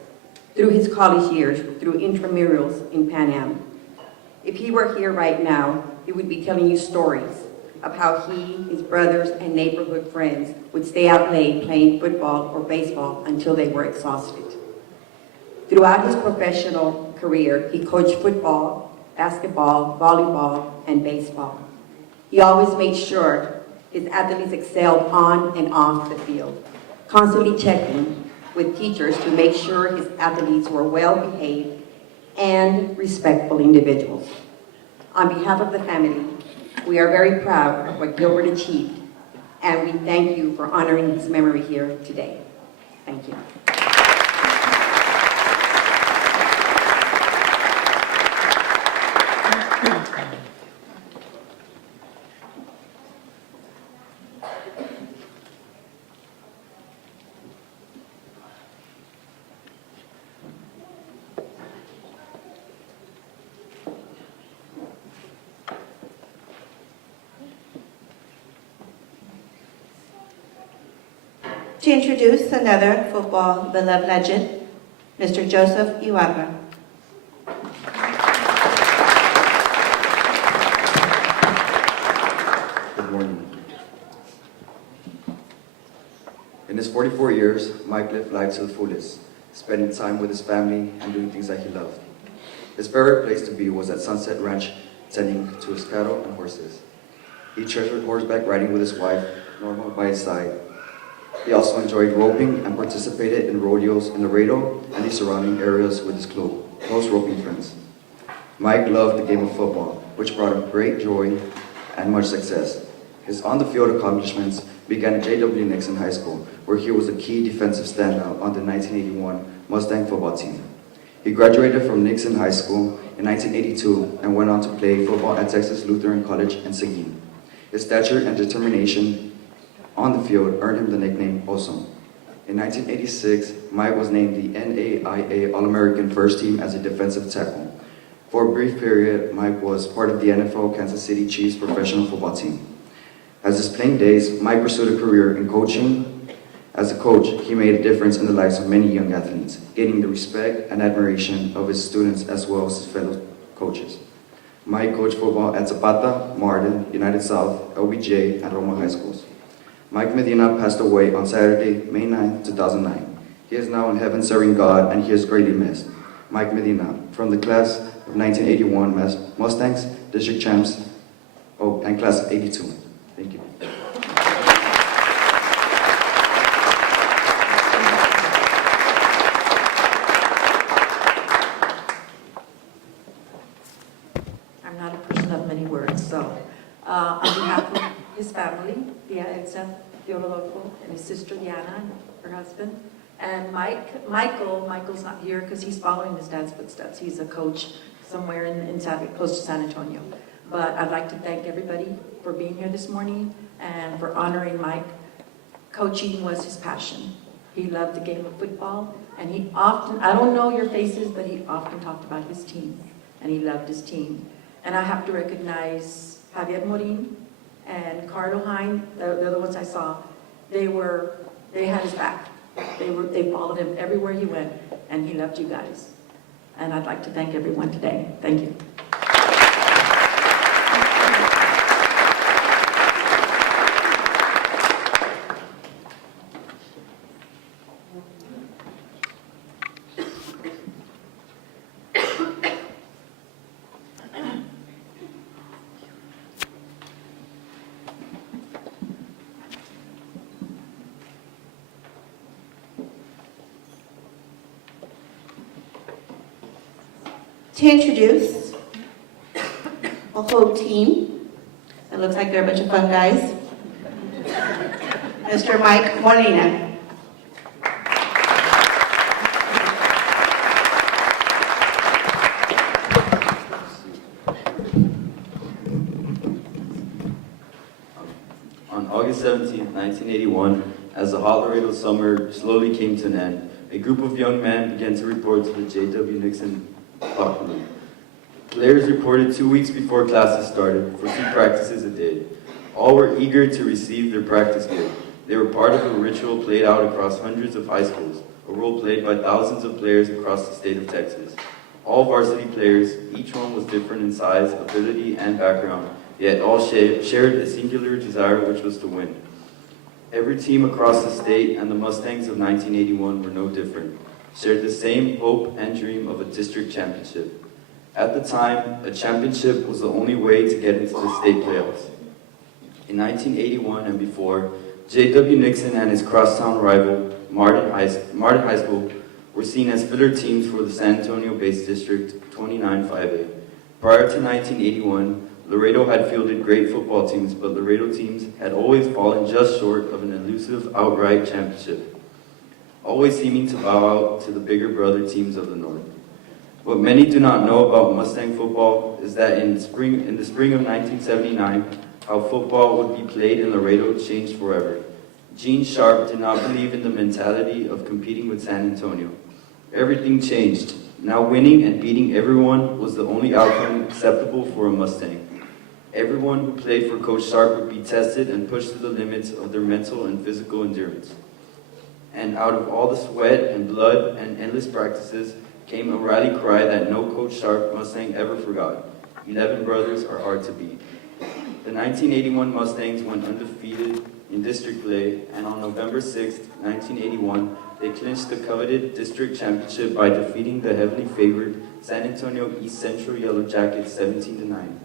through his college years through intramurals in Pan Am. If he were here right now, he would be telling you stories of how he, his brothers, and neighborhood friends would stay out late playing football or baseball until they were exhausted. Throughout his professional career, he coached football, basketball, volleyball, and baseball. He always made sure his athletes excelled on and off the field, constantly checking with teachers to make sure his athletes were well-behaved and respectful individuals. On behalf of the family, we are very proud of what Gilbert achieved, and we thank you for honoring his memory here today. Thank you. To introduce another football beloved legend, Mr. Joseph Iwaka. Good morning. In his 44 years, Mike lived life to the fullest, spending time with his family and doing things that he loved. His favorite place to be was at Sunset Ranch, tending to his cattle and horses. He treasured horseback riding with his wife, Norma, by his side. He also enjoyed roping and participated in rodeos in Laredo and the surrounding areas with his close roping friends. Mike loved the game of football, which brought him great joy and much success. His on-the-field accomplishments began at J.W. Nixon High School, where he was a key defensive standout on the 1981 Mustang football team. He graduated from Nixon High School in 1982 and went on to play football at Texas Lutheran College in Seguin. His stature and determination on the field earned him the nickname Oso. In 1986, Mike was named the NAIA All-American First Team as a defensive tackle. For a brief period, Mike was part of the NFL Kansas City Chiefs professional football team. As his playing days, Mike pursued a career in coaching. As a coach, he made a difference in the lives of many young athletes, gaining the respect and admiration of his students as well as his fellow coaches. Mike coached football at Zapata, Martin, United South, LBJ, and Roma High Schools. Mike Medina passed away on Saturday, May 9, 2009. He is now in heaven serving God, and he is greatly missed. Mike Medina, from the class of 1981 Mustangs, district champs, and class of 82. Thank you. I'm not a person of many words, so on behalf of his family, Edyta, and his sister Diana, and her husband, and Michael's not here because he's following his dad's footsteps. He's a coach somewhere close to San Antonio. But I'd like to thank everybody for being here this morning and for honoring Mike. Coaching was his passion. He loved the game of football, and he often, I don't know your faces, but he often talked about his team, and he loved his team. And I have to recognize Javier Morin and Carlo Hine, the other ones I saw. They had his back. They followed him everywhere he went, and he loved you guys. And I'd like to thank everyone today. Thank you. To introduce a whole team, it looks like they're a bunch of fun guys, Mr. Mike Molina. On August 17, 1981, as the hot Laredo summer slowly came to an end, a group of young men began to report to the J.W. Nixon locker room. Players reported 2 weeks before classes started for 2 practices a day. All were eager to receive their practice gear. They were part of a ritual played out across hundreds of high schools, a role played by thousands of players across the state of Texas. All varsity players, each one was different in size, ability, and background, yet all shared a singular desire, which was to win. Every team across the state, and the Mustangs of 1981 were no different, shared the same hope and dream of a district championship. At the time, a championship was the only way to get into the state playoffs. In 1981 and before, J.W. Nixon and his crosstown rival, Martin High School, were seen as filler teams for the San Antonio-based District 29-5A. Prior to 1981, Laredo had fielded great football teams, but Laredo teams had always fallen just short of an elusive outright championship, always seeming to bow out to the bigger brother teams of the North. What many do not know about Mustang football is that in the spring of 1979, how football would be played in Laredo changed forever. Gene Sharp did not believe in the mentality of competing with San Antonio. Everything changed. Now winning and beating everyone was the only outcome acceptable for a Mustang. Everyone who played for Coach Sharp would be tested and pushed to the limits of their mental and physical endurance. And out of all the sweat and blood and endless practices came a rally cry that no Coach Sharp Mustang ever forgot. 11 brothers are hard to beat. The 1981 Mustangs went undefeated in district play, and on November 6, 1981, they clinched the coveted district championship by defeating the heavily favored San Antonio East Central Yellow Jackets 17-9.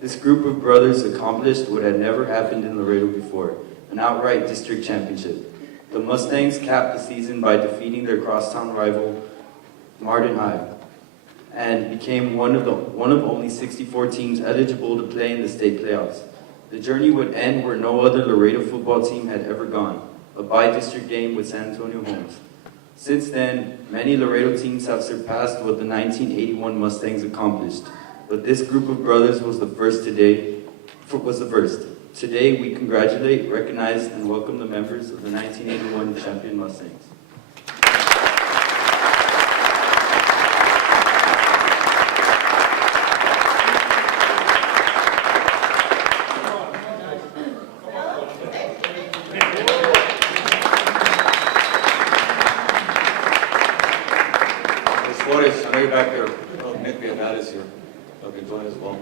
This group of brothers accomplished what had never happened in Laredo before, an outright district championship. The Mustangs capped the season by defeating their crosstown rival, Martin High, and became one of only 64 teams eligible to play in the state playoffs. The journey would end where no other Laredo football team had ever gone, a by-district game with San Antonio homes. Since then, many Laredo teams have surpassed what the 1981 Mustangs accomplished, but this group of brothers was the first. Today, we congratulate, recognize, and welcome the members of the 1981 champion Mustangs. Flores, I know you're back there. Oh, Nick Vianat is here. I'll be joining as well.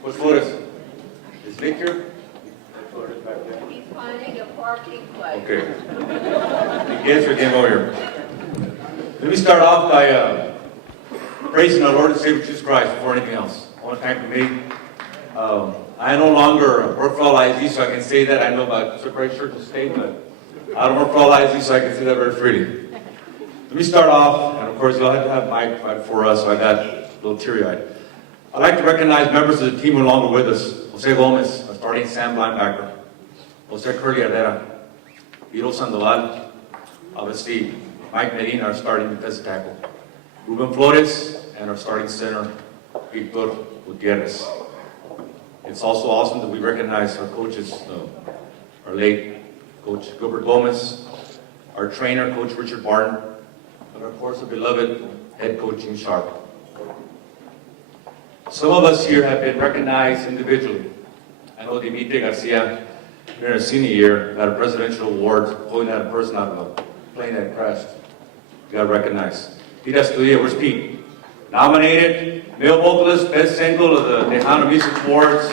Where's Flores? Is Nick here? Flores back there. He's finding a parking place. Okay. The kids are getting over here. Let me start off by praising our Lord and Savior Jesus Christ before anything else. I want to thank the committee. I no longer work for LISD, so I can say that. I know about separate church and state, but I don't work for LISD, so I can say that very freely. Let me start off, and of course you'll have to have Mike fight for us, so I got a little teary-eyed. I'd like to recognize members of the team who are no longer with us. Jose Gomez, our starting Sam linebacker. Jose Curly-Ardera. Vito Sandoval. Obviously, Mike Medina, our starting defensive tackle. Ruben Flores, and our starting center, Gilbert Gutierrez. It's also awesome that we recognize our coaches, our late Coach Gilbert Gomez, our trainer, Coach Richard Barton, and of course, our beloved head coach, Gene Sharp. Some of us here have been recognized individually. I know Dimitri Garcia, during her senior year, got a presidential award, pulling out a person out of a plane that crashed. You got recognized. Pete Estudia, where's Pete? Nominated, male vocalist, best single of the Tejano Music Awards.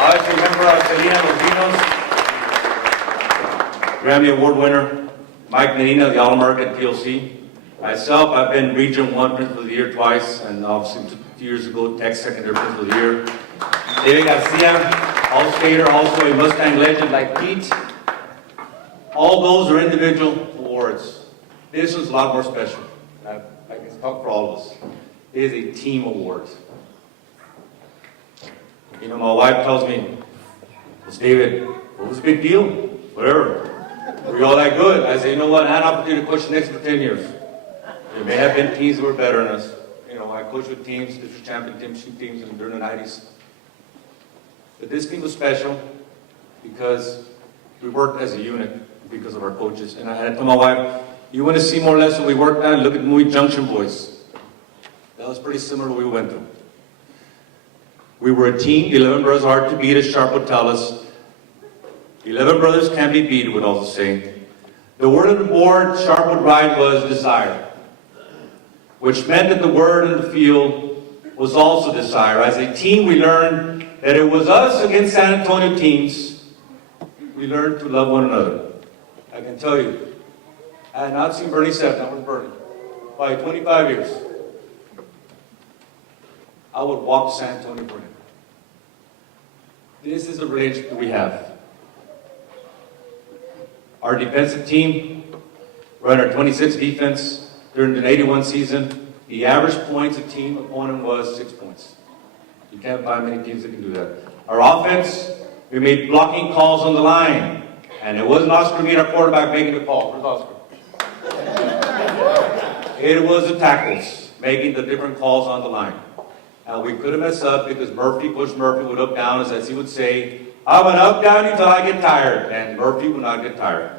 Obviously, member of Selena Los Vinos. Grammy Award winner. Mike Medina, the All-American PLC. Myself, I've been Region 1 Principal of the Year twice, and obviously 2 years ago, Tech Secondary Principal of the Year. David Garcia, All-Skater, also a Mustang legend like Pete. All those are individual awards. This one's a lot more special. I can talk for all of us. It is a team award. You know, my wife tells me, "Well, David, what was the big deal? Whatever. We're all that good." I say, you know what? I had an opportunity to coach the next for 10 years. There may have been teams that were better than us. You know, I coached with teams, district champion teams, shoot teams during the 90s. But this team was special because we worked as a unit because of our coaches. And I told my wife, you want to see more or less what we worked on? Look at the movie Junction Boys. That was pretty similar to what we went through. We were a team. 11 brothers hard to beat, as Sharp would tell us. 11 brothers can't be beat, would also say. The word on the board Sharp would write was desire, which meant that the word in the field was also desire. As a team, we learned that it was us against San Antonio teams. We learned to love one another. I can tell you, I had not seen Bernie Sepp, that was Bernie, by 25 years. I would walk to San Antonio for him. This is the relationship we have. Our defensive team ran our 26 defense during the 81 season. The average points a team opponent was 6 points. You can't find many teams that can do that. Our offense, we made blocking calls on the line. And it wasn't Oscar Mead, our quarterback, making the call. Where's Oscar? It was the tackles making the different calls on the line. And we couldn't mess up because Murphy pushed Murphy would up down, as he would say, I'm an up down until I get tired. And Murphy would not get tired.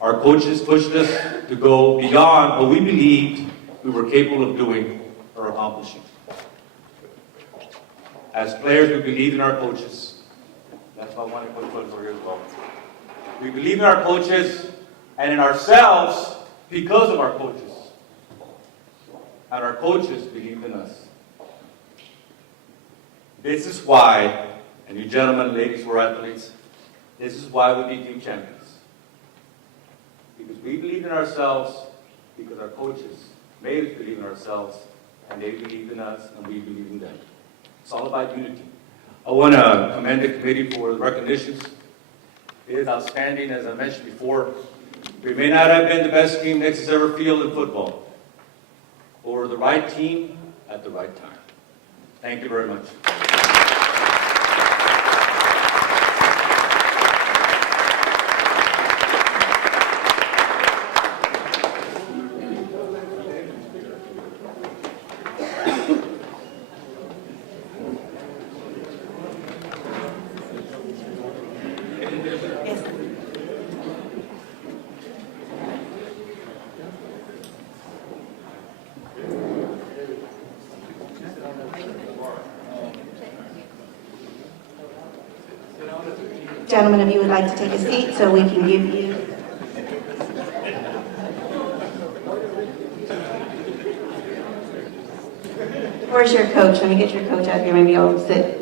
Our coaches pushed us to go beyond what we believed we were capable of doing or accomplishing. As players, we believed in our coaches. That's why I want to put foot for here as well. We believe in our coaches and in ourselves because of our coaches. And our coaches believed in us. This is why, and you gentlemen, ladies who are athletes, this is why we became champions. Because we believed in ourselves, because our coaches made us believe in ourselves, and they believed in us, and we believed in them. It's all about unity. I want to commend the committee for the recognitions. It is outstanding, as I mentioned before. We may not have been the best team Nix has ever fielded in football, but we're the right team at the right time. Thank you very much. Gentlemen, if you would like to take a seat so we can give you. Where's your coach? Let me get your coach out here. Maybe I'll sit.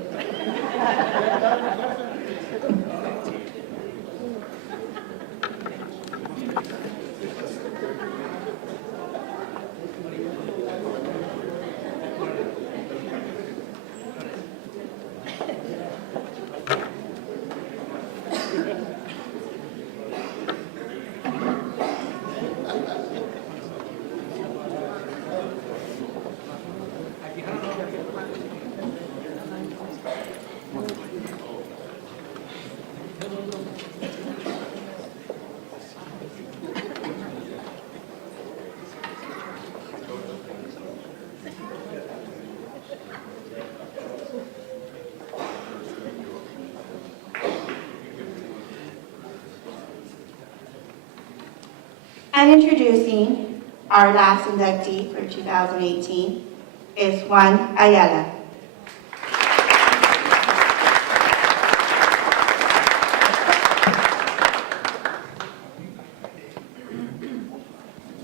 And introducing our last inductee for 2018 is Juan Ayala.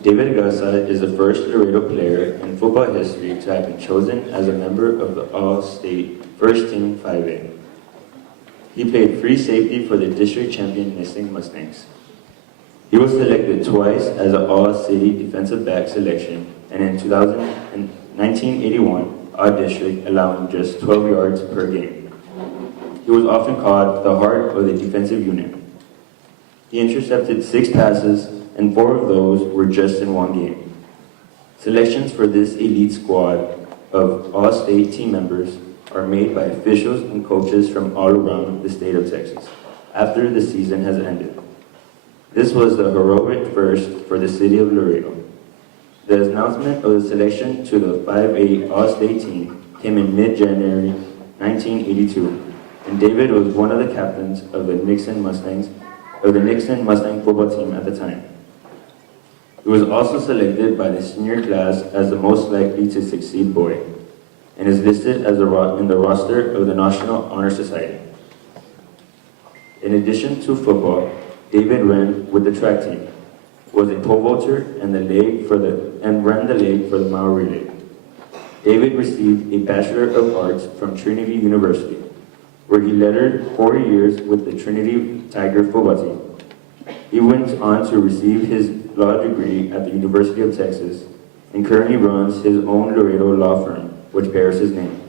David Garza is the first Laredo player in football history to have been chosen as a member of the All-State First Team 5A. He played free safety for the district champion Mustang Mustangs. He was selected twice as an All-City defensive back selection, and in 1981, our district allowing just 12 yards per game. He was often called the heart of the defensive unit. He intercepted 6 passes, and 4 of those were just in one game. Selections for this elite squad of all-state team members are made by officials and coaches from all around the state of Texas after the season has ended. This was the heroic first for the city of Laredo. The announcement of the selection to the 5A All-State team came in mid-January 1982, and David was one of the captains of the Nixon Mustang football team at the time. He was also selected by the senior class as the most likely to succeed boy, and is listed as in the roster of the National Honor Society. In addition to football, David ran with the track team, was a pole vaulter, and ran the leg for the mile relay. David received a Bachelor of Arts from Trinity University, where he lettered 4 years with the Trinity Tiger football team. He went on to receive his law degree at the University of Texas and currently runs his own Laredo law firm, which bears his name.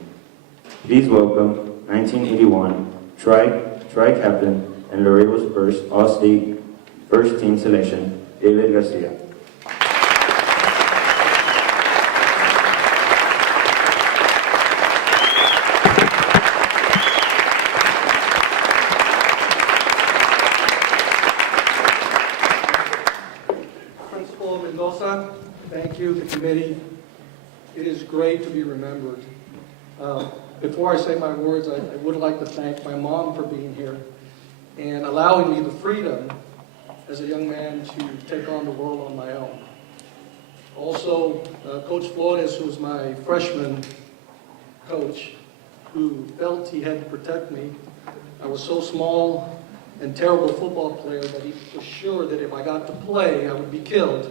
Please welcome 1981 tri-captain and Laredo's first all-state first team selection, David Garcia. Principal Mendoza, thank you, the committee. It is great to be remembered. Before I say my words, I would like to thank my mom for being here and allowing me the freedom as a young man to take on the world on my own. Also, Coach Flores, who was my freshman coach, who felt he had to protect me. I was so small and terrible football player that he was sure that if I got to play, I would be killed.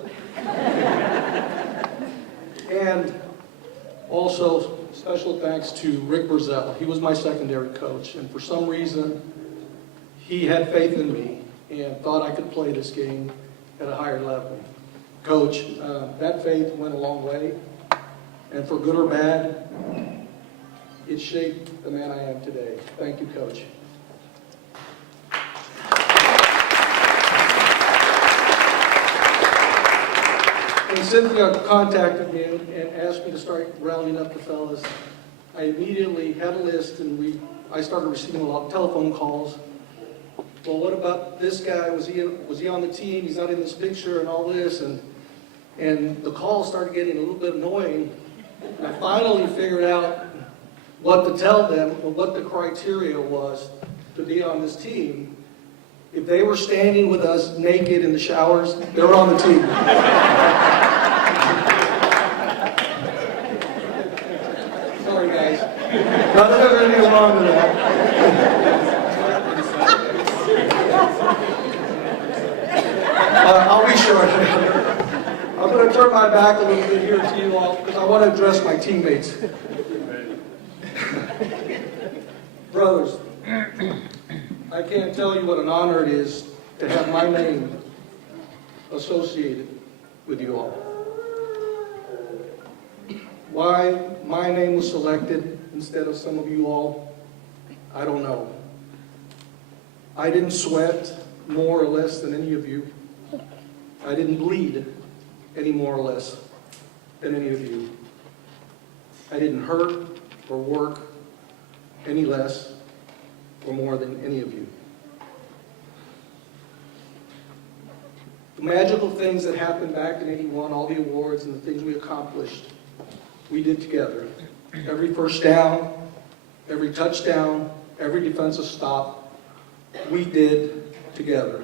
And also, special thanks to Rick Burzell. He was my secondary coach, and for some reason, he had faith in me and thought I could play this game at a higher level. Coach, that faith went a long way, and for good or bad, it shaped the man I am today. Thank you, Coach. When Cynthia contacted me and asked me to start rounding up the fellas, I immediately had a list, and I started receiving a lot of telephone calls. Well, what about this guy? Was he on the team? He's not in this picture and all this. And the calls started getting a little bit annoying. And I finally figured out what to tell them, or what the criteria was to be on this team. If they were standing with us naked in the showers, they were on the team. Sorry, guys. Not that there's anything wrong with that. I'll be short. I'm going to turn my back a little bit here to you all because I want to address my teammates. Brothers, I can't tell you what an honor it is to have my name associated with you all. Why my name was selected instead of some of you all, I don't know. I didn't sweat more or less than any of you. I didn't bleed any more or less than any of you. I didn't hurt or work any less or more than any of you. The magical things that happened back in '81, all the awards and the things we accomplished, we did together. Every first down, every touchdown, every defensive stop, we did together.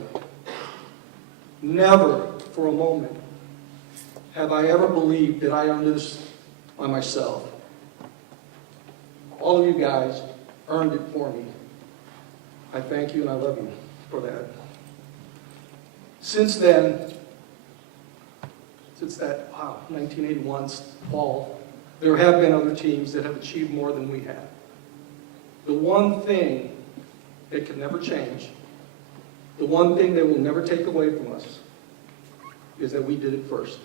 Never for a moment have I ever believed that I earned this by myself. All of you guys earned it for me. I thank you and I love you for that. Since then, since that 1981 fall, there have been other teams that have achieved more than we have. The one thing that can never change, the one thing they will never take away from us, is that we did it first.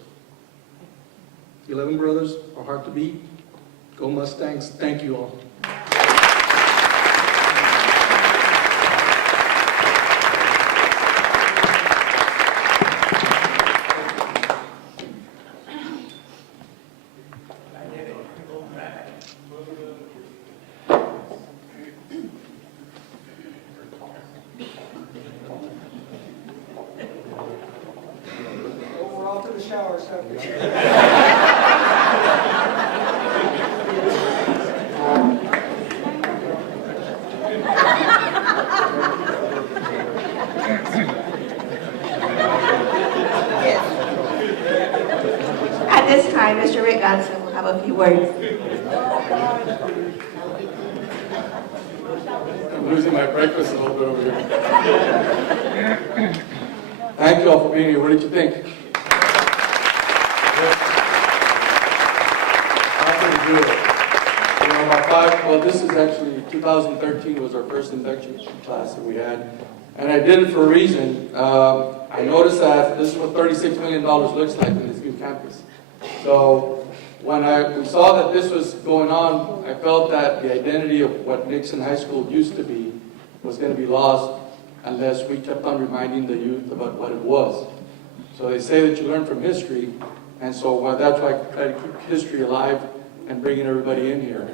11 brothers, our heart to beat. Go Mustangs. Thank you all. Gatsa will have a few words. I'm losing my breakfast a little bit over here. Thank you all for being here. What did you think? Pretty good. You know, this is actually 2013 was our first induction class that we had. And I did it for a reason. I noticed that this is what $36 million looks like in this new campus. So when we saw that this was going on, I felt that the identity of what Nixon High School used to be was going to be lost unless we kept on reminding the youth about what it was. So they say that you learn from history, and so that's why I try to keep history alive and bringing everybody in here.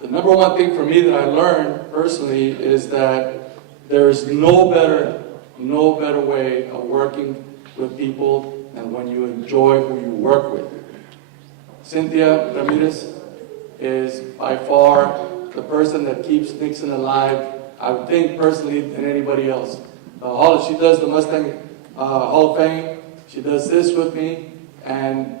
The number one thing for me that I learned personally is that there is no better way of working with people than when you enjoy who you work with. Cynthia Ramirez is by far the person that keeps Nixon alive, I would think personally, than anybody else. She does the Mustang Hall of Fame. She does this with me, and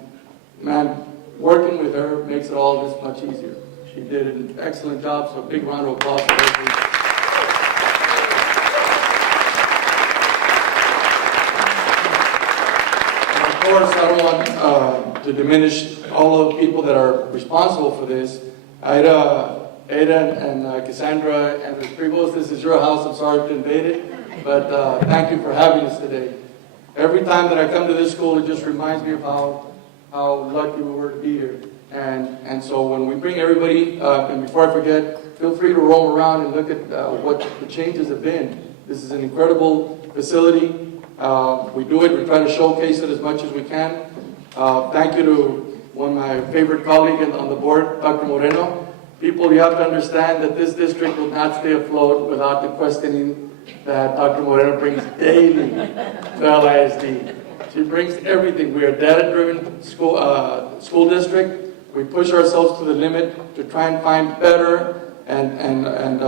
man, working with her makes it all this much easier. She did an excellent job, so a big round of applause for her. Of course, I don't want to diminish all of the people that are responsible for this. Ada and Cassandra and the Tribos, this is your house. I'm sorry to invade it, but thank you for having us today. Every time that I come to this school, it just reminds me of how lucky we were to be here. And so when we bring everybody, and before I forget, feel free to roam around and look at what the changes have been. This is an incredible facility. We do it, we try to showcase it as much as we can. Thank you to one of my favorite colleagues on the board, Dr. Moreno. People, you have to understand that this district will not stay afloat without the questioning that Dr. Moreno brings daily to LISD. She brings everything. We are a data-driven school district. We push ourselves to the limit to try and find better and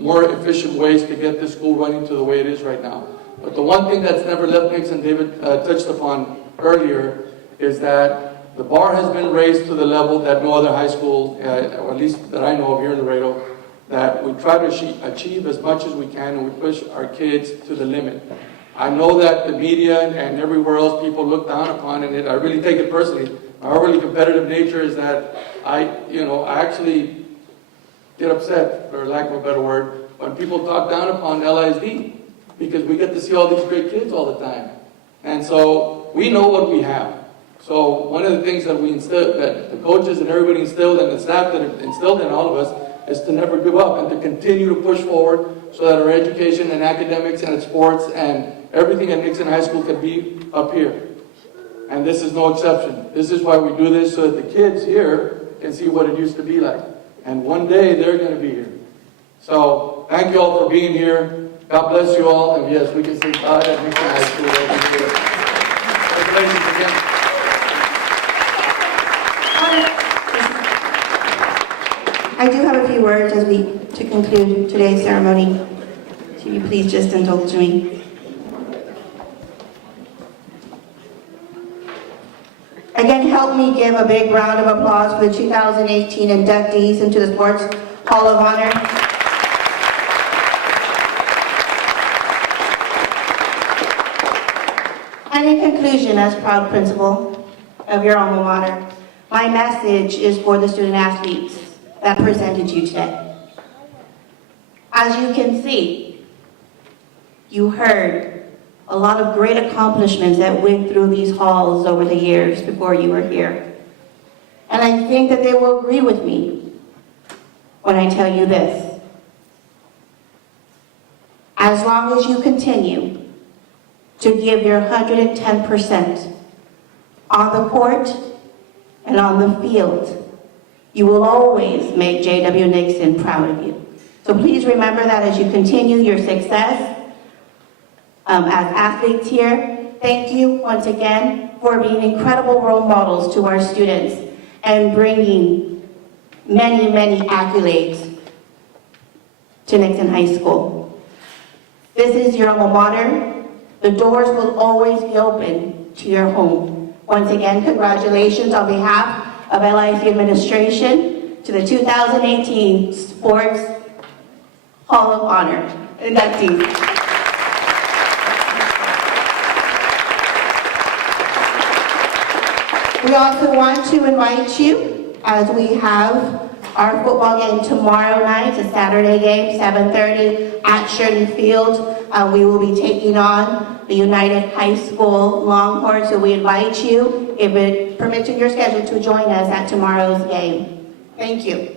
more efficient ways to get this school running to the way it is right now. But the one thing that's never left Nixon, David touched upon earlier, is that the bar has been raised to the level that no other high school, or at least that I know of here in Laredo, that we try to achieve as much as we can, and we push our kids to the limit. I know that the media and everywhere else people look down upon, and I really take it personally. My overly competitive nature is that I actually get upset, for lack of a better word, when people talk down upon LISD, because we get to see all these great kids all the time. And so we know what we have. So one of the things that we instilled, that the coaches and everybody instilled, and the staff that instilled in all of us, is to never give up and to continue to push forward so that our education and academics and sports and everything at Nixon High School can be up here. And this is no exception. This is why we do this, so that the kids here can see what it used to be like. And one day they're going to be here. So thank you all for being here. God bless you all. And yes, we can say God at Nixon High School. Congratulations again. I do have a few words to conclude today's ceremony. Should you please just indulge me? Again, help me give a big round of applause for the 2018 inductees into the Sports Hall of Honor. And in conclusion, as proud principal of your alma mater, my message is for the student athletes that presented you today. As you can see, you heard a lot of great accomplishments that went through these halls over the years before you were here. And I think that they will agree with me when I tell you this. As long as you continue to give your 110% on the court and on the field, you will always make J.W. Nixon proud of you. So please remember that as you continue your success as athletes here. Thank you once again for being incredible role models to our students and bringing many, many accolades to Nixon High School. This is your alma mater. The doors will always be open to your home. Once again, congratulations on behalf of LIC administration to the 2018 Sports Hall of Honor inductees. We also want to invite you, as we have our football game tomorrow night, a Saturday game, 7:30 at Sheridan Field. We will be taking on the United High School Longhorns, so we invite you, if it permits in your schedule, to join us at tomorrow's game. Thank you.